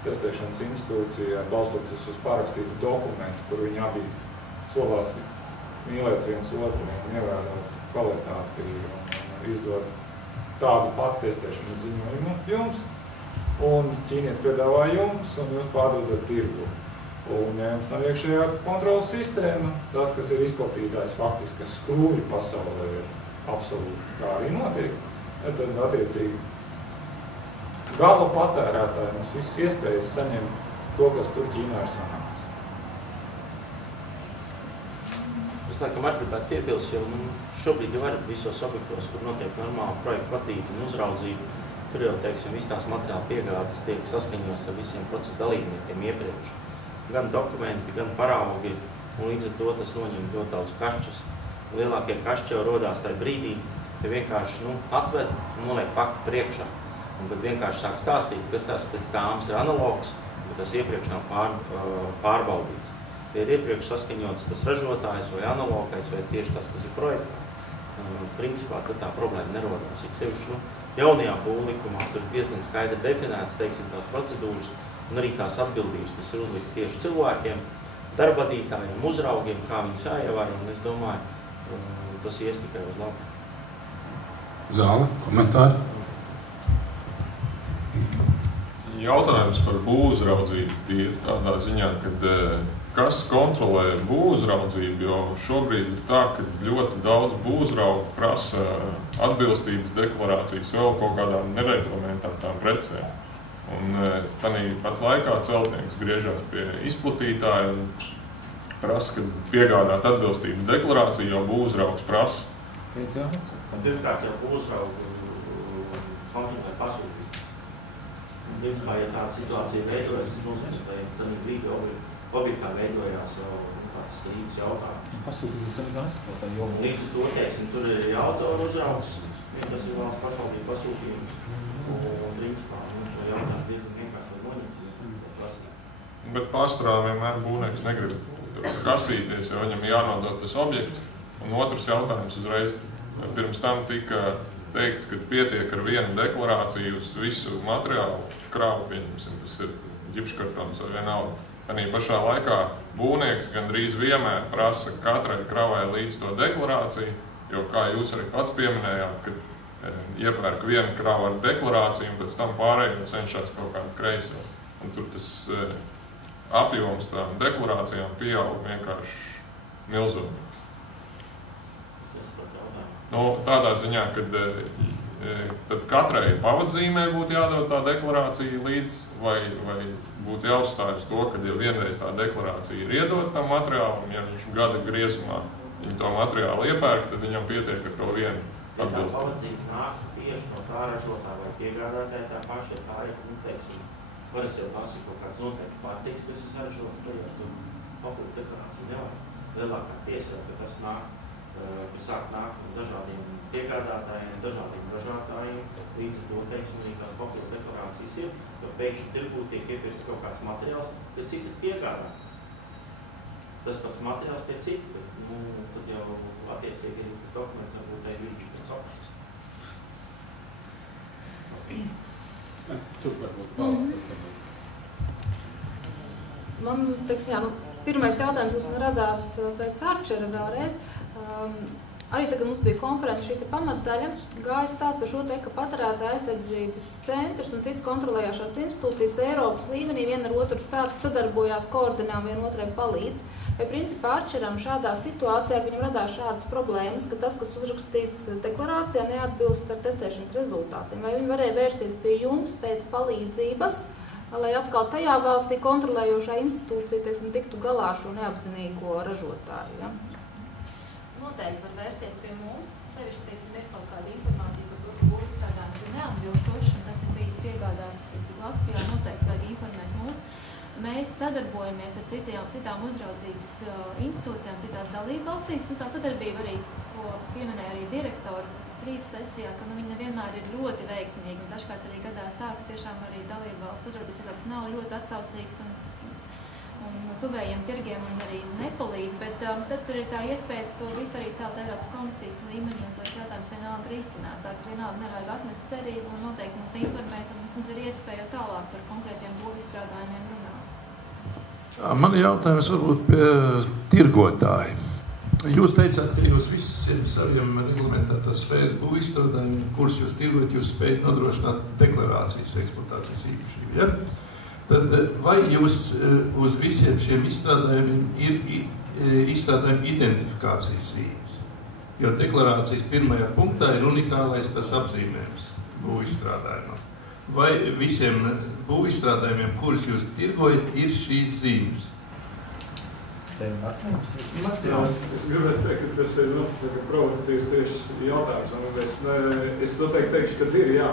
testēšanas institūcijā, balstoties uz pārakstītu dokumentu, kur viņi abi solās mīlēt viens otru un ievērot kvalitāti un izdot tādu pat testēšanas ziņojumu jums, un ķīnietis piedāvā jums, un jūs pārdodat tirgu. Un, ja jums nav iekšējā kontrolas sistēma, tas, kas ir izplatītājs faktiski, kas skrūvi pasaulē ir absolūti, kā arī notiek, tad attiecīgi gala patērētāji mums visas iespējas saņemt to, kas tur Ķīnā ir sanāks. Es laikam arī gribētu piepilst, jo šobrīd jau arī visos objektos, kur notiek normāla projekta vadība un uzraudzība, tur jau, visi tās materiāla piegādes tiek saskaņos ar visiem procesa dalībniekiem iepriekš. Gan dokumenti, gan paraugi, un līdz ar to tas noņem ļoti daudz kašķus. Lielākie kašķi jau rodās tajā brīdī, ja vienkārši atved un noliek faktu priekšā. Un tad vienkārši sāk stāstīt, kas tās pēc tāmas ir analogs, bet tas iepriekš nav pārbaudīts. Ja ir iepriekš saskaņots tas ražotājs vai analogais, vai tieši tas, kas ir projektā, principā tad tā problēma nerodās. Ik sevišķi jaunajā būvlikumā tur ir diezgan skaidri definētas, tās procedūras, un arī tās atbildības, kas ir uzlikts tieši cilvēkiem, darbadītājiem, uzraugiem, kā viņas jāievēro, un es domāju, tas ies tikai uz labu. Zāle, komentāri? Jautājums par būvuzraudzību ir tādā ziņā, kad kas kontrolē būvuzraudzību, jo šobrīd ir tā, ka ļoti daudz būvuzraugu prasa atbilstības deklarācijas vēl kaut kādām nereglamentētām precēm. Un pat laikā celtnieks griežās pie izplatītāja un prasa, ka piegādāt atbilstības deklarāciju, jo būvuzraugs prasa. Pirmkārt, jau būvuzraugu konfliktē pasūtīt. Principā, ja tāda situācija veidojas, es nozīmē, tad brīdi objektā veidojās jau tāds strīdus jautājums. Pasūtīt arī transportā jomu. Līdz ar to, teiksim, tur ir autoru uzraugs, tas ir valsts pašvaldību pasūtījums. Un principā, to jautājumu diezgan vienkārši noņemt. Bet pārsvarā vienmēr būvnieks negrib kasīties, jo viņam jānodot tas objekts. Un otrs jautājums uzreiz. Pirms tam tika teikts, ka pietiek ar vienu deklarāciju uz visu materiālu krāvu, pieņemsim, tas ir ģipškartons vai vienalga. Tanī pašā laikā būvnieks gandrīz vienmēr prasa katrai kravai līdz to deklarāciju, jo, kā jūs arī pats pieminējāt, ka iepērk vienu kravu ar deklarāciju un pēc tam pārējo cenšas kaut kādu kreiso. Un tur tas apjoms tām deklarācijām pieaug vienkārši milzīgi. Nu, tādā ziņā, kad tad katrai pavadzīmē būtu jādod tā deklarācija līdz, vai būtu jāuzstājas to, ka ja vienreiz tā deklarācija ir iedot tam materiālam, ja viņš gada griezumā viņu to materiālu iepērk, tad viņam pietiek ar to vienu atbilstību. Tā pavadzība nāk tieši no tā ražotā vai piegādātāja tā paša, ja tā ir, teiksim, var es jau pasaka kaut kāds noteikts pārtiks, kas ir saražots, tad jau tu papildu deklarāciju nevar. Lielākā tiesa, ka tas nāk, kas sāk nākt no dažādiem piegādātājiem, dažādiem ražotājiem, līdz ar to, teiksim, arī tās papildu deklarācijas ir, jo pēkšņi tirgū tiek iepirkts kaut kāds materiāls, pie cita piegādā. Tas pats materiāls pie cita, bet tad jau attiecīgi arī tas dokuments varbūt ir līdzi apstas. Tur varbūt tālāk. Man, teiksim, jā, pirmais jautājums, kas man radās pēc Arčera vēlreiz. Arī tagad mums bija konferences šī pamatdaļa, gāja stāsts par šo te, ka patērētāja aizsardzības centrs un citas kontrolējošās institūcijas Eiropas līmenī viena ar otru sadarbojās, koordinē un vienotrai palīdz. Vai principā Arčeram šādā situācijā, ka viņam radās šādas problēmas, ka tas, kas uzrakstīts deklarācijā, neatbilst ar testēšanas rezultātiem? Vai viņi varēja vērsties pie jums pēc palīdzības, lai atkal tajā valstī kontrolējošā institūcija, teiksim, tiktu galā šo neapzinīgo ražotāju? Ja? Noteikti var vērsties pie mums, sevišķi, teiksim, ir kaut kāda informācija par to, ka būvstrādājums ir neatbilstošs, un tas ir bijis piegādāts, cik Latvijā noteikti vajag informēt mūs. Mēs sadarbojamies ar citām uzraudzības institūcijām, citās dalībvalstīs, un tā sadarbība arī, ko pieminēja arī direktori rīta sesijā, ka viņi nevienmēr ir ļoti veiksmīgi, un dažkārt arī gadās tā, ka tiešām arī dalībvalstu uzraudzības iestādes nav ļoti atsaucīgas un tuvējiem tirgiem un arī nepalīdz, bet tad tur ir tā iespēja to visu arī celt Eiropas komisijas līmenī un tos jautājumus vienalga risināt. Tā ka vienalga nevajag atmest cerību un noteikti mums informēt, un mums ir iespēja tālāk par konkrētiem būvizstrādājumiem runāt. Man jautājums varbūt pie tirgotāji. Jūs teicāt, ka jūs visi saviem reglamentētās sfēras būvizstrādājumiem, kurus jūs tirgot, jūs spējat nodrošināt deklarācijas eksploatācijas īpašību. Ja? Tad vai jūs uz visiem šiem izstrādājumiem ir izstrādājumi identifikācijas zīmes? Jo deklarācijas pirmajā punktā ir unikālais tas apzīmējums būvizstrādājumam. Vai visiem būvizstrādājumiem, kurus jūs tirgojat, ir šīs zīmes? Es gribētu teikt, ka tas ir provokatīvs tieši jautājums. Es to teikšu, ka ir, jā.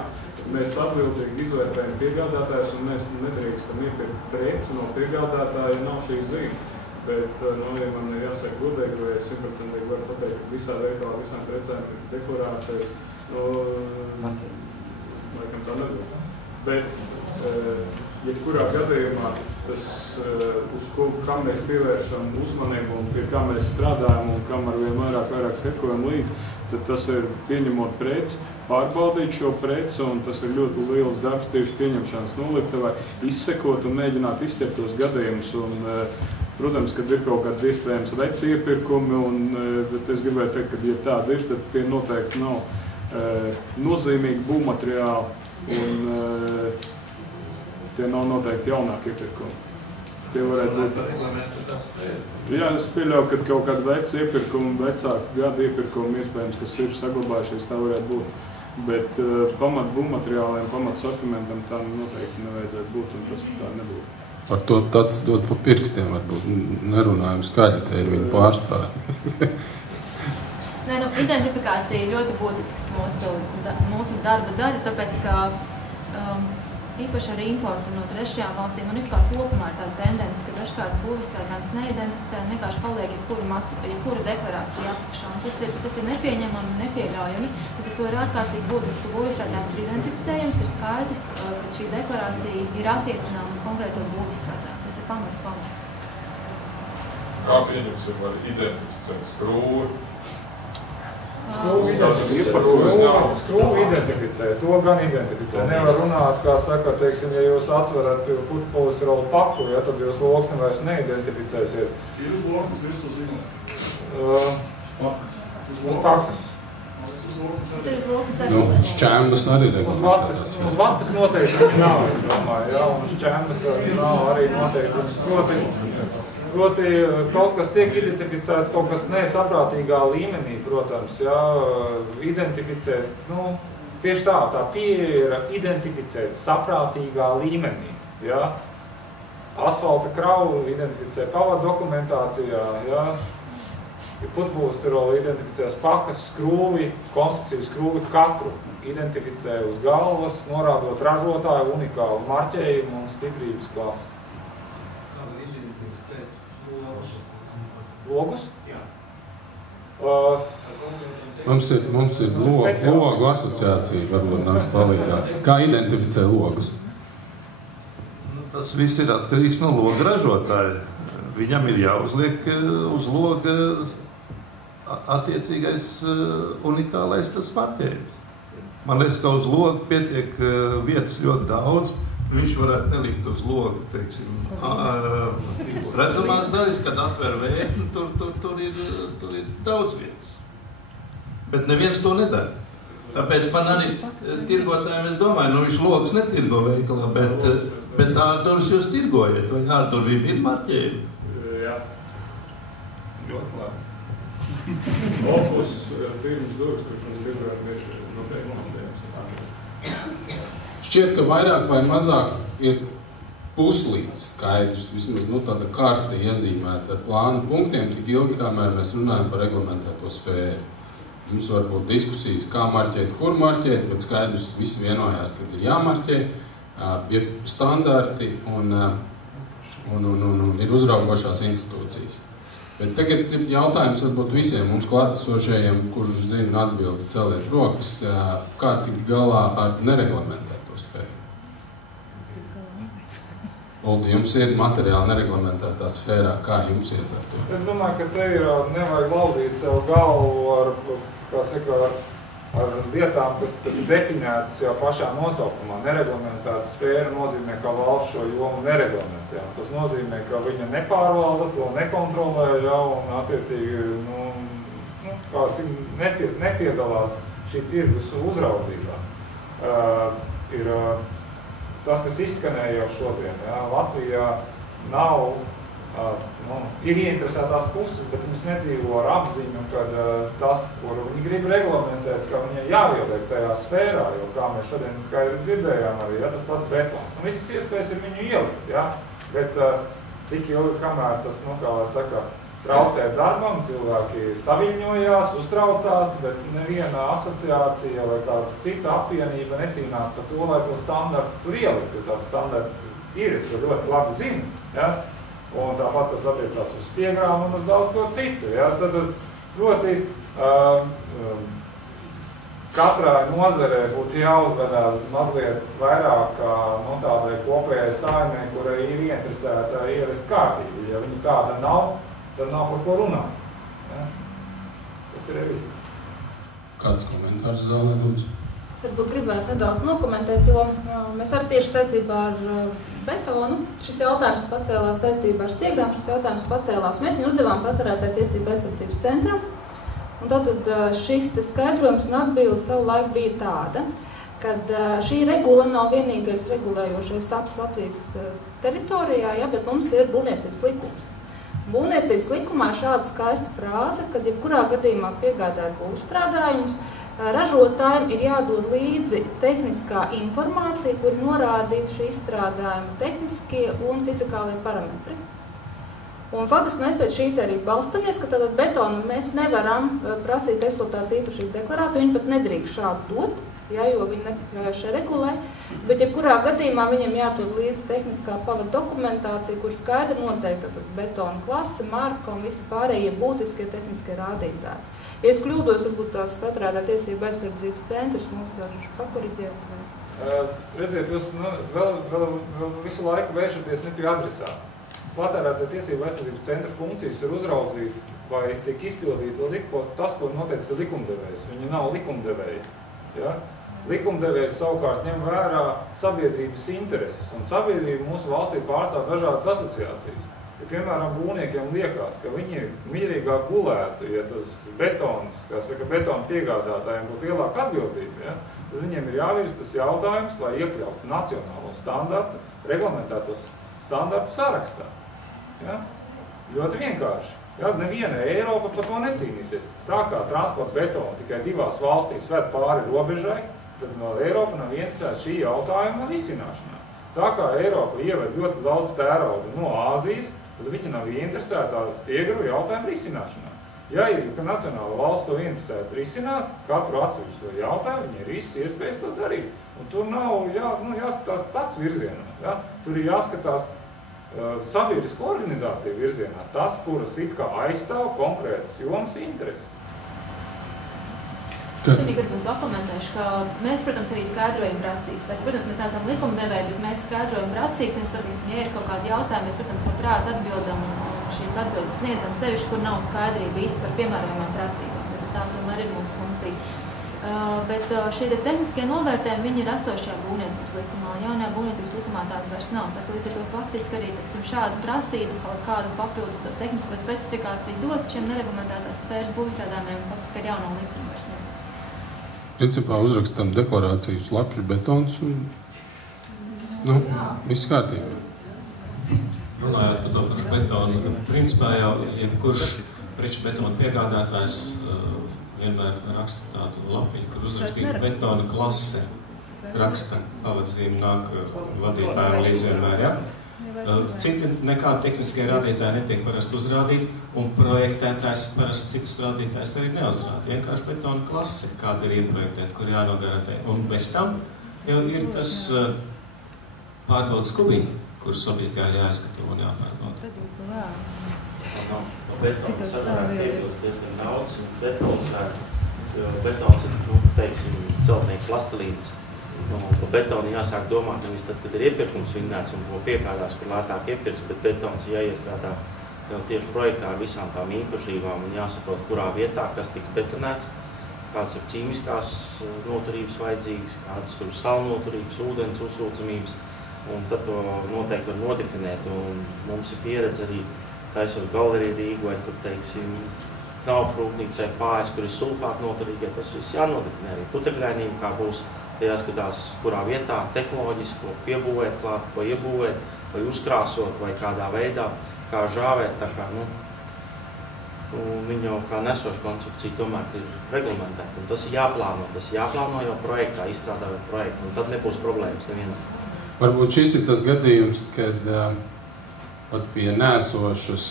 Mēs atbildīgi izvērtējam piegādātājus un mēs nedrīkstam iepirkt preci no piegādātāja, ja nav šī zīme. Bet, ja man ir jāsaka godīgi, vai es 100% varu pateikt, ka visā veikalā, visām precēm ir deklarācijas, laikam tā nebūtu. Bet, jebkurā gadījumā, tas, uz kam mēs pievēršam uzmanību un pie kā mēs strādājam un kam ar vien vairāk sekojam līdz, tad tas ir pieņemot preci, pārbaudīt šo preci, un tas ir ļoti liels darbs tieši pieņemšanas noliktavai, izsekot un mēģināt izķert tos gadījumus. Protams, kad ir kaut kādi iespējams veci iepirkumi, bet es gribēju teikt, ka, ja tāda ir, tad tie noteikti nav nozīmīgi būvmateriāli, un tie nav noteikti jaunāki iepirkumi. Tie varētu būt. Jā, es pieļauju, ka kaut kādi veci iepirkumi, vecāku gadu iepirkumi, iespējams, kas ir saglabājušies, tā varētu būt. Bet pamat būvmateriāliem, pamat sortimentam tā noteikti nevajadzētu būt, un tas tā nebūtu. Par to tāds dod pa pirkstiem, varbūt nerunājam skaļi, te ir viņa pārstāvi. Nē, identifikācija ir ļoti būtisks mūsu darba daļa, tāpēc, ka īpaši ar importu no trešajām valstīm un vispār kopumā ir tāda tendence, ka dažkārt būvizstrādājums neidentificē un vienkārši paliek jebkura deklarācija apakšā. Tas ir nepieņemami un nepieļaujami. Līdz ar to ir ārkārtīgi būtiski, ka būvizstrādājums ir identificējams, ir skaidrs, ka šī deklarācija ir attiecināma uz konkrēto būvizstrādājumu. Tas ir pamats. Kā pieņemsim var identificēt skrūvi? Skrūvi identificē, to gan identificē. Nevar runāt, kā saka, teiksim, ja jūs atverat putekolisterolu paku, ja, tad jūs loksni vairs neidentificēsiet. Ir uz loksnes virs uz zīmē? Uz pakas. Šķēmas arī reglamentētās. Uz vatas noteikti viņi nav, es domāju, ja, un šķēmas nav arī noteikti viņas proti, kaut kas tiek identificēts, kaut kas nesaprātīgā līmenī, protams, ja, identificēt, tieši tā pieeja ir identificēt saprātīgā līmenī, ja. Asfalta kravu identificē pavadu dokumentācijā, ja. Putekolisterolu identificēs pakas, skrūvi, konstrukcijas skrūvi katru identificē uz galvas, norādot ražotāju unikālu marķējumu un stiprības klasi. Logus? Jā. Mums ir logu asociācija, varbūt nāks palīgā. Kā identificē logus? Tas viss ir atkarīgs no loga ražotāja. Viņam ir jāuzliek uz loga attiecīgais unikālais tas marķējums. Man liekas, ka uz loga pietiek vietas ļoti daudz. Viņš varētu nelikt uz logu, teiksim, redzamās daļas, kad atver vērtni, tur ir daudz vietas. Bet neviens to nedara. Tāpēc man arī tirgotājiem, es domāju, viņš logus netirgo veikalā, bet ārdurus jūs tirgojat, vai ārduriem ir marķējumi? Jā, ļoti labi. Opus, pirms durvis, pirms tirgojam ir noteikti marķējums. Šķiet, ka vairāk vai mazāk ir puslīdz skaidrs, vismaz tāda karta iezīmēta ar plānu punktiem, tik ilgi, kamēr mēs runājam par reglamentēto sfēru. Mums var būt diskusijas, kā marķēt, kur marķēt, bet skaidrs visi vienojās, ka ir jāmarķē, ir standarti un ir uzraugošās institūcijas. Bet tagad ir jautājums varbūt visiem mums klātesošajiem, kurš zina atbildi, celiet rokas, kā tikt galā ar nereglamentēto sfēru. Uldi, jums ir materiāli nereglamentētā sfērā, kā jums iet ar to? Es domāju, ka te ir nevajag lauzīt sev galvu ar, kā saka, ar lietām, kas ir definētas jau pašā nosaukumā. Nereglamentēta sfēra nozīmē, ka valsts šo jomu nereglamentē. Tas nozīmē, ka viņa nepārvalda, to nekontrolē, ja, un attiecīgi nepiedalās šī tirgus uzraudzībā. Ir tas, kas izskanēja jau šodien. Ja, Latvijā nav ir ieinteresētās puses, bet viņas nedzīvo ar apziņu, ka tas, kuru viņi grib reglamentēt, ka viņai jāieliek tajā sfērā, jo kā mēs šodien skaidri dzirdējām arī, ja, tas pats betons. Un visas iespējas ir viņu ielikt, ja, bet tik ilgi, kamēr tas, kā lai saka, traucē darbam, cilvēki saviņojās, uztraucās, bet neviena asociācija vai kāda cita apvienība necīnās par to, lai to standartu tur ielikt, jo tāds standarts ir, es to ļoti labi zinu, ja. Un tāpat tas attiecās uz stiegām un uz daudz ko citu. Ja? Tad, proti, katrai nozarē būtu jāuzvedās mazliet vairāk tādai kopējai saimē, kurai ir ieinteresēta ievest kārtību. Ja viņa tāda nav, tad nav par ko runāt. Ja? Tas ir viss. Kāds komentārs zālē, lūdzu? Es varbūt gribētu nedaudz nokomentēt, jo mēs arī tieši saistībā ar betonu. Šis jautājums pacēlās saistībā ar stiegrām, šis jautājums pacēlās. Mēs viņu uzdevām Patērētāju tiesību aizsardzības centram. Un tātad šis skaidrojums un atbilde savu laiku bija tāda, kad šī regula nav vienīgais regulējošais akts Latvijas teritorijā, ja, bet mums ir būvniecības likums. Būvniecības likumā ir šāda skaista frāze, kad jebkurā gadījumā piegādājot būvstrādājumus, Ražotājiem ir jādod līdzi tehniskā informācija, kur norādīta šī izstrādājuma tehniskie un fizikālie parametri. Un faktiski mēs pēc šī te arī balstamies, ka tātad betonu mēs nevaram prasīt eksploatācijas īpašību deklarāciju, viņi pat nedrīkst šādu dot, jo viņi nepakļaujas šai regulai, bet jebkurā gadījumā viņam jādod līdzi tehniskā pavada dokumentācija, kur skaidri noteikti betonu klase, marka un visi pārējie būtiskie tehniskie rādītāji. Ja es kļūdos, varbūt tās Patērētāju tiesību aizsardzības centrs mums var pakoriģēt. Redziet, jūs vēl visu laiku vēršaties ne pie adresāta. Patērētāju tiesību aizsardzības centra funkcijas ir uzraudzīt, vai tiek izpildīta tas, ko noteicis likumdevējs. Viņi nav likumdevēji. Ja? Likumdevējs savukārt ņem vērā sabiedrības intereses, un sabiedrība mūsu valstī pārstāv dažādas asociācijas. Ja, piemēram, būvniekiem liekas, ka viņi mierīgāk gulētu, ja tas betons, kā saka, betona piegādātājiem būtu lielāka atbildība, ja, tad viņiem ir jāvirz tas jautājums, lai iekļautu nacionālo standartu, reglamentētos standartu sarakstā. Ja? Ļoti vienkārši. Ja? Neviena Eiropa par to necīnīsies. Tā kā transporta betona tikai 2 valstīs ved pāri robežai, tad no Eiropa nav interesēta šī jautājuma risināšanā. Tā kā Eiropa ieved ļoti daudz tērauda no Āzijas, tad viņi nav ieinteresētā stiegru jautājumu risināšanā. Ja ir, ka nacionāla valsts to interesēta risināt, katru atsevišķu to jautājumu, viņi ir visas iespējas to darīt. Un tur nav jāskatās pats virzienā. Ja? Tur ir jāskatās sabiedrisko organizāciju virzienā, tas, kuras it kā aizstāv konkrētas jomas intereses. Es arī varbūt pakomentēšu, ka mēs, protams, arī skaidrojam prasības. Protams, mēs neesam likumdevēji, bet mēs skaidrojam prasības, un skatīsim, ja ir kaut kādi jautājumi, mēs, protams, labprāt atbildam un šīs atbildes sniedzam sevišķi, kur nav skaidrība īsti par piemērojumām prasībām. Tā tomēr ir mūsu funkcija. Bet šie tehniskie novērtējumi, viņi ir esošajā būvniecības likumā. Jaunajā būvniecības likumā tāda vairs nav. Tā, līdz ar to faktiski arī šāda prasība kaut kādu papildus tehnisko specifikāciju dot šiem nereglamentētās sfēras būvizstrādājumiem faktiski ar jauno likumu vairs nebūs. Principā uzrakstam deklarāciju slapjš betons un viss kārtībā. Runājot par to pašu betonu, principā jau jebkurš preču betona piegādātājs vienmēr raksta tādu lapiņu, kur uzrakstīta betona klase. Raksta pavadzīme nāk vadītājiem līdz vienmēr, ja? Citi nekādi tehniskie rādītāji netiek parasti uzrādīti, un projektētājs parasti citus rādītājus arī neuzrāda. Vienkārši betona klase, kāda ir ieprojektēta, kur jānogarantē. Un bez tam jau ir tas pārbaudas kubiņi, kurus obligāti jāizskata un jāpārbauda. Betons sadarāk piepilst diezgan daudz, un betons ir, teiksim, celtnieks plastilīns. Par betonu jāsāk domāt nevis tad, kad ir iepirkums vinnēts un ko piegādās, kur lētāk iepirks, bet betons jāiestrādā jau tieši projektā ar visām tām īpašībām un jāsaprot, kurā vietā, kas tiks betonēts, kādas ir ķīmiskās noturības vajadzīgas, kādas tur salnoturības, ūdens uzrūcamības, un tad to noteikti var nodefinēt. Un mums ir pieredze arī taisot galeriju Rīgu, vai tur, teiksim, knauprūpnīcai pāris, kur ir sulfāti noturīgi, tas viss jānodefinē arī putekļainība, kā būs. Jāskatās, kurā vietā tehnoloģiski, ko piebūvēt klāt, ko iebūvēt, vai uzkrāsot, vai kādā veidā, kā žāvēt, tā kā, viņi jau kā nesoša konstrukcija tomēr ir reglamentēta. Un tas ir jāplāno jau projektā, izstrādājot projektu, un tad nebūs problēmas nevienam. Varbūt šis ir tas gadījums, kad pat pie nesošas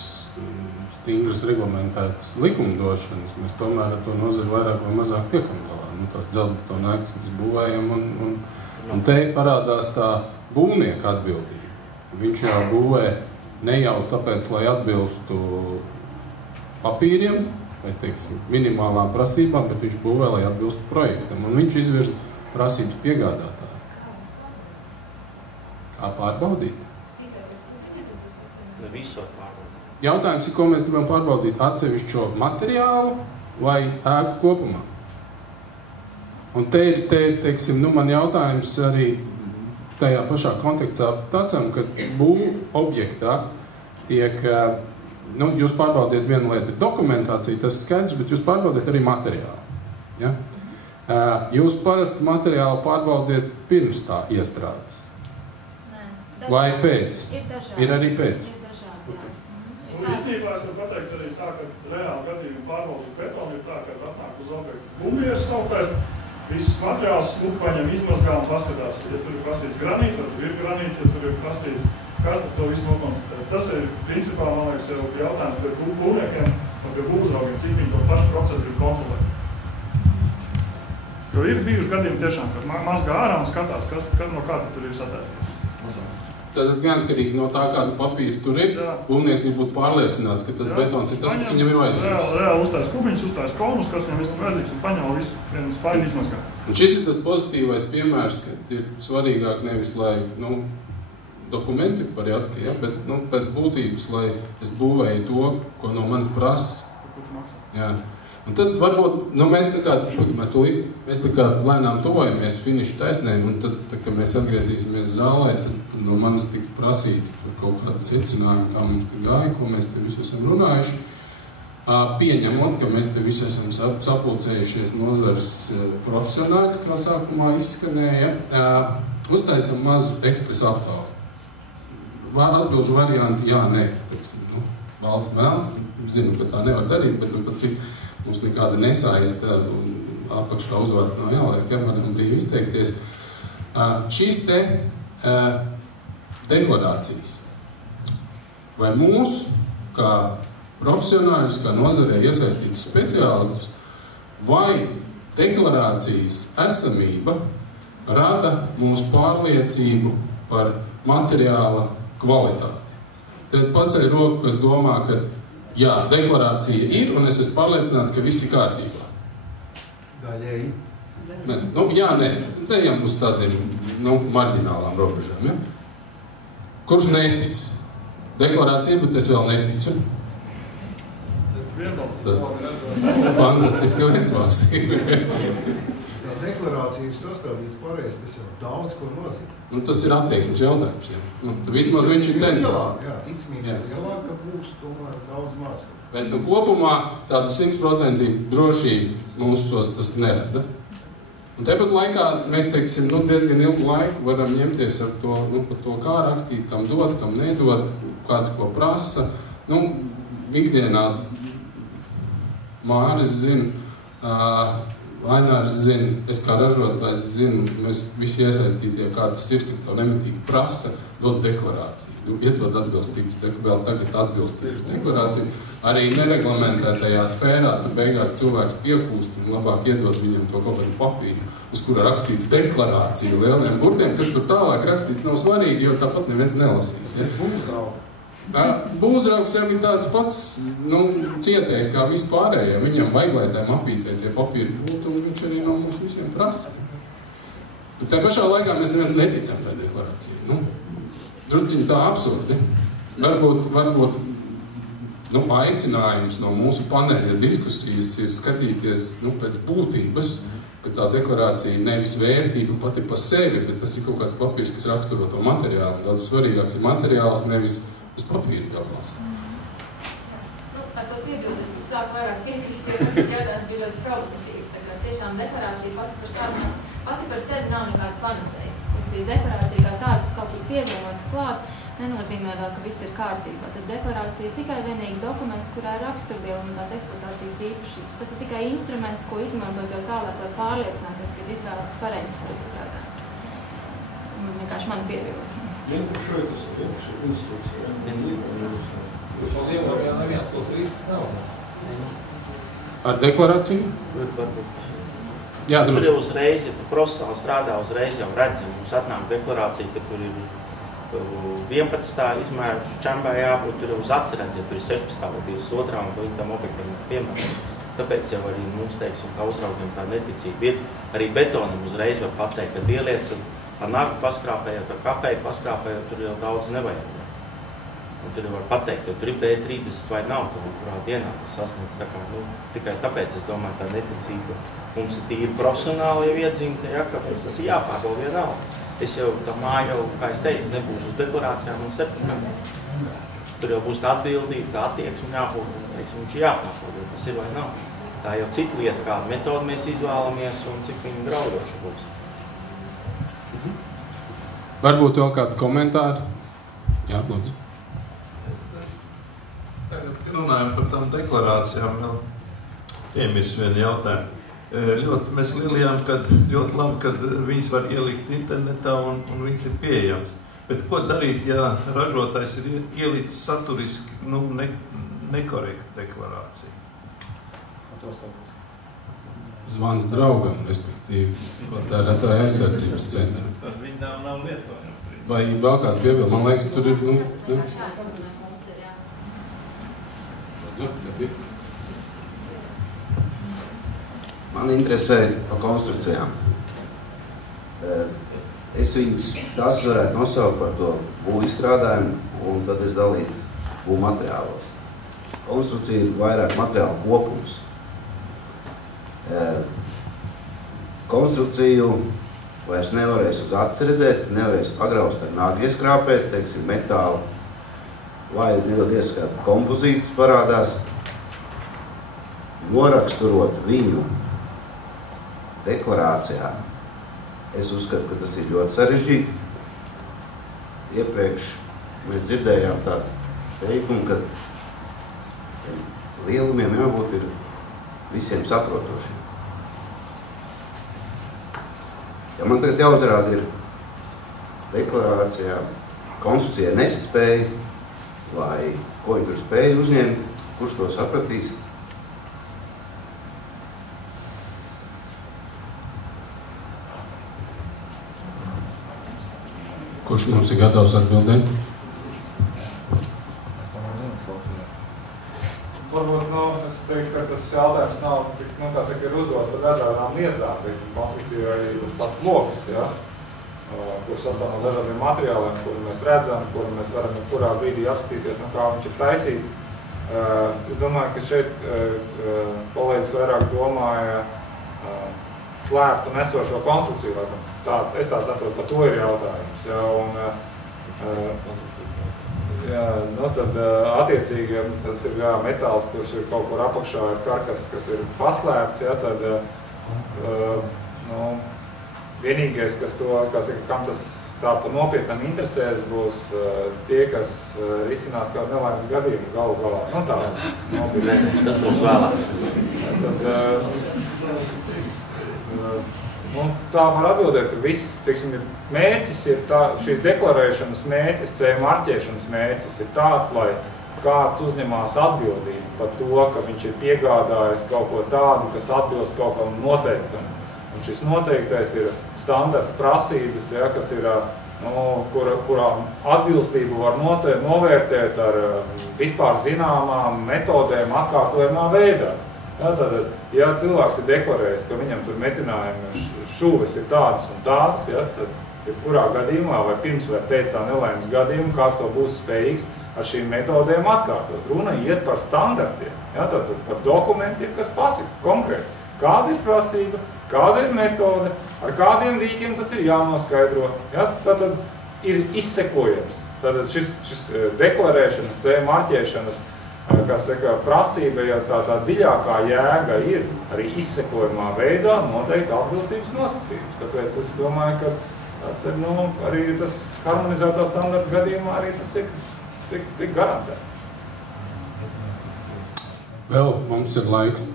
stingras reglamentētas likumdošanas mēs tomēr ar to nozari vairāk vai mazāk tiekam galā. Tās dzelzbetona ēkas mēs būvējam, un te parādās tā būvnieka atbildība. Viņš jau būvē ne jau tāpēc, lai atbilstu papīriem, vai, teiksim, minimālām prasībām, bet viņš būvē, lai atbilstu projektam, un viņš izvirs prasības piegādātāju. Kā pārbaudīt? Ne visu var pārbaudīt. Jautājums ir, ko mēs gribam pārbaudīt, atsevišķo materiālu vai ēku kopumā? Un te ir, teiksim, man jautājums arī tajā pašā kontekstā tācam, ka būvu objektā tiek, jūs pārbaudiet vienu lietu ir dokumentācija, tas ir skaidrs, bet jūs pārbaudiet arī materiālu. Ja? Jūs parasti materiālu pārbaudiet pirms tā iestrādes. Vai pēc? Ir arī pēc. Un īstenībā es varu pateikt arī tā, ka reāli gadījumi pārbaudas betonu ir tā, ka atnāk uz nopirkt. Būvnieris savukārt visus materiālus smuku paņem, izmazgā un paskatās. Ja tur ir prasīts granīts, vai tur ir granīts, ja tur ir prasīts, kas tad to visu nokonstatē. Tas ir principā, man liekas, jau jautājums pie būvniekiem un pie būvzraugiem, cik viņi to pašu procesu kontrolē. Jo ir bijuši gadījumi tiešām, kad mazgā ārā un skatās, no kāda tur ir sataisīts. Tātad neatkarīgi no tā, kāda papīra tur ir, būvnieks ir būt pārliecināts, ka tas betons ir tas, kas viņam ir vajadzīgs. Reāli uztais kubiņus, uztais konus, kas viņam visu vajadzīgs un paņem visu vienu spaiņu izmazgā. Un šis ir tas pozitīvais piemērs, ka ir svarīgāk nevis, lai, dokumenti par jatki, ja, bet, pēc būtības, lai es būvēju to, ko no manis prasa. Jā. Un tad varbūt, mēs tā kā lēnām tuvojamies finišu taisnē, un tad, kad mēs atgriezīsimies zālē, tad no manis tiks prasīts par kaut kādu secinājumu, kā mums te gāja, ko mēs te visu esam runājuši. Pieņemot, ka mēs te visi esam sapulcējušies nozares profesionāļi, kā sākumā izskanēja, uztaisam mazu ekspresu aptāvu. Atbilžu varianti, jā, nē, balts melns, zinu, ka tā nevar darīt, bet pat cik mums nekāda nesaista un apakšā uzvārds nav jāliek, ja varam brīvi izteikties. Šīs te deklarācijas. Vai mūs, kā profesionāļus, kā nozarē iesaistītus speciālistus, vai deklarācijas esamība rada mūsu pārliecību par materiāla kvalitāti? Tad paceļ roku, kas domā, ka jā, deklarācija ir, un es esmu pārliecināts, ka viss ir kārtībā. Daļēji. Jā, nē. Ejam uz tādiem, marģinālām robežām, ja? Kurš netic? Deklarācija, bet es vēl neticu. Fantastiska vienbalstība. Tā deklarācija ir sastādīta pareizi, tas jau daudz ko nozīmē. Tas ir attieksmes jautājums, ja? Vismaz viņš ir centies. Jā, ticamība ir lielāka, ka būs tomēr daudz mazāk. Bet kopumā tādu 100% drošību mūsos tas nerada. Un tepat laikā mēs, teiksim, diezgan ilgu laiku varam ņemties ar to, par to, kā rakstīt, kam dot, kam nedot, kāds ko prasa. Ikdienā Māris zina, Vainārs zina, es kā ražotājs zinu, mēs visi iesaistītie, kā tas ir, ka tev nemitīgi prasa dot deklarāciju. Iedod atbilstības, vēl tagad atbilstības deklarāciju. Arī nereglamentētajā sfērā tu beigās cilvēks piekūst un labāk iedod viņam to kaut kādu papīru, uz kura rakstīts deklarāciju lieliem burtiem, kas tur tālāk rakstīts nav svarīgi, jo tāpat neviens nelasīs. Ja? Būvzraugs jau ir tāds pats cietējs kā vispārējie. Viņam vajag, lai tai mapītē tie papīri būtu, un viņš arī no mums visiem prasa. Bet tā pašā laikā mēs neviens neticam tai deklarācijai. Drusciņi tā absurdi. Varbūt aicinājums no mūsu paneļa diskusijas ir skatīties pēc būtības, ka tā deklarācija nevis vērtība pati pa sevi, bet tas ir kaut kāds papīrs, kas raksturo to materiālu. Daudz svarīgāks ir materiāls, nevis uz papīra gabals. Par to piebildu es sāku vairāk piekrist, jo tas jautājums bija ļoti provokatīvs. Tā kā tiešām deklarācija pati par sevi nav nekāda panacēja. Tas bija deklarācija kā tāda, kaut kur pievienot klāt, nenozīmē vēl, ka viss ir kārtībā. Tad deklarācija ir tikai vienīgi dokuments, kurā ir raksturviela un tās eksploatācijas īpašības. Tas ir tikai instruments, ko izmantot jau tālāk, lai pārliecinātos, ka ir izvēlēts pareizs izstrādājums. Vienkārši man piebildu. Ar deklarāciju? Jā, tur jau uzreiz, ja tu profesionāli strādā, uzreiz jau redzam. Mums atnāk deklarācija, ka tur ir 11. izmēra šķambā jābūt, tur jau uz atcerēdz, ja tur ir 16. vai 22. un viņi tam objektam piemēram. Tāpēc jau arī mums, teiksim, kā uzraugiem tā neticība ir. Arī betonam uzreiz var pateikt, ka ieliec ar narku paskrāpējot, ar kapēju paskrāpējot, tur jau daudz nevajag. Un tur jau var pateikt, jo tur ir B30 vai nav, kurā dienā tas sasniedz. Tā kā, tikai tāpēc es domāju, tā neticība mums ir tīri profesionāli jau iedzīmta, ja, ka mums tas ir jāpārbauda vienalga. Es jau tā māja jau, kā es teicu, nebūs uz deklarācijām un certifikātiem. Tur jau būs tā atbildība, tā attieksme jābūt, un, teiksim, viņš ir jāpārbauda, tas ir vai nav. Tā jau cita lieta, kādu metodu mēs izvēlamies un cik viņi graudoši būs. Varbūt vēl kādu komentāru? Jā, lūdzu. Tagad runājam par tām deklarācijām, vēl piemirst vienu jautājumu. Mēs lielījām, ļoti labi, kad viņas var ielikt internetā un viņas ir pieejams. Bet ko darīt, ja ražotājs ir ielicis saturiski nekorektu deklarāciju? Zvans draugam, respektīvi, patērētāja aizsardzības centram. Viņi nav lietojami. Vai vēl kādu piebildu? Man liekas, tur ir, Man interesē par konstrukcijām. Es viņas tās varētu nosaukt par to būvizstrādājumu, un tad es dalītu būvmateriālos. Konstrukcija ir vairāk materiālu kopums. Konstrukciju vairs nevarēs uz aci redzēt, nevarēs pagraust ar nāgi ieskrāpēt, teiksim, metālu, vai nedodies kāda kompozītas parādās. Noraksturot viņu deklarācijā, es uzskatu, ka tas ir ļoti sarežģīti. Iepriekš mēs dzirdējām tādu teikumu, ka lielumiem jābūt ir visiem saprotošiem. Ja man tagad jāuzrāda ir deklarācijā konstrukcija nespēja, vai ko viņi tur spēja uzņemt, kurš to sapratīs? Kurš mums ir gatavs atbildēt? Varbūt, es teiktu, ka tas jautājums nav, kā saka, ir uzdots par dažādām lietām, teiksim, konstrukcija ir tas pats loks, ja, kurš sastāv no dažādiem materiāliem, kuru mēs redzam, kuru mēs varam kurā brīdī apskatīties, kā viņš ir taisīts. Es domāju, ka šeit kolēģis vairāk domāja slēptu un esošo konstrukciju, es tā saprotu, par to ir jautājums, ja, un jā, tad attiecīgi tas ir metāls, kurš ir kaut kur apakšā, ir karkas, kas ir paslēpts, ja, tad vienīgais, kas to, kam tas tā pa nopietnam interesēs, būs tie, kas risinās kādu nelaimes gadījumu galu galā. Tā nopietni. Tas būs vēlāk. Tā var atbildēt, ka viss, teiksim, mērķis ir šīs deklarēšanas mērķis, C marķēšanas mērķis ir tāds, lai kāds uzņemās atbildību par to, ka viņš ir piegādājis kaut ko tādu, kas atbilst kaut kam noteiktam. Un šis noteiktais ir standarta prasības, ja, kas ir, kurām atbilstību var novērtēt ar vispār zināmām metodēm atkārtojamā veidā. Ja, tātad, ja cilvēks ir deklarējis, ka viņam tur metinājumi šūves ir tādas un tādas, ja, tad kurā gadījumā vai pirms vai pēc tā nelaimes gadījuma, kāds to būs spējīgs ar šīm metodēm atkārtot. Runa iet par standartiem, ja, tātad par dokumentiem, kas pasaka konkrēti. Kāda ir prasība, kāda ir metode, ar kādiem rīkiem tas ir jānoskaidro. Ja, tātad ir izsekojams. Tātad šis deklarēšanas, C marķēšanas, kā saka, prasība, ja tā dziļākā jēga ir arī izsekojumā veidā noteikti atbilstības nosacījums. Tāpēc es domāju, ka tāds ir, arī tas harmonizētā standarta gadījumā arī tas tiek garantēts. Vēl mums ir laiks,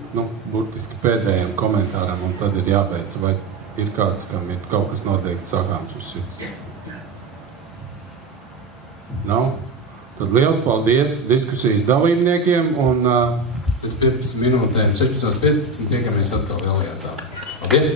burtiski pēdējiem komentāram, un tad ir jābeidz, vai ir kāds, kam ir kaut kas noteikti sakāms uz sirds. Nav? Tad liels paldies diskusijas dalībniekiem, un pēc 15 minūtēm, 16:15 tiekamies atkal lielajā zālē. Paldies!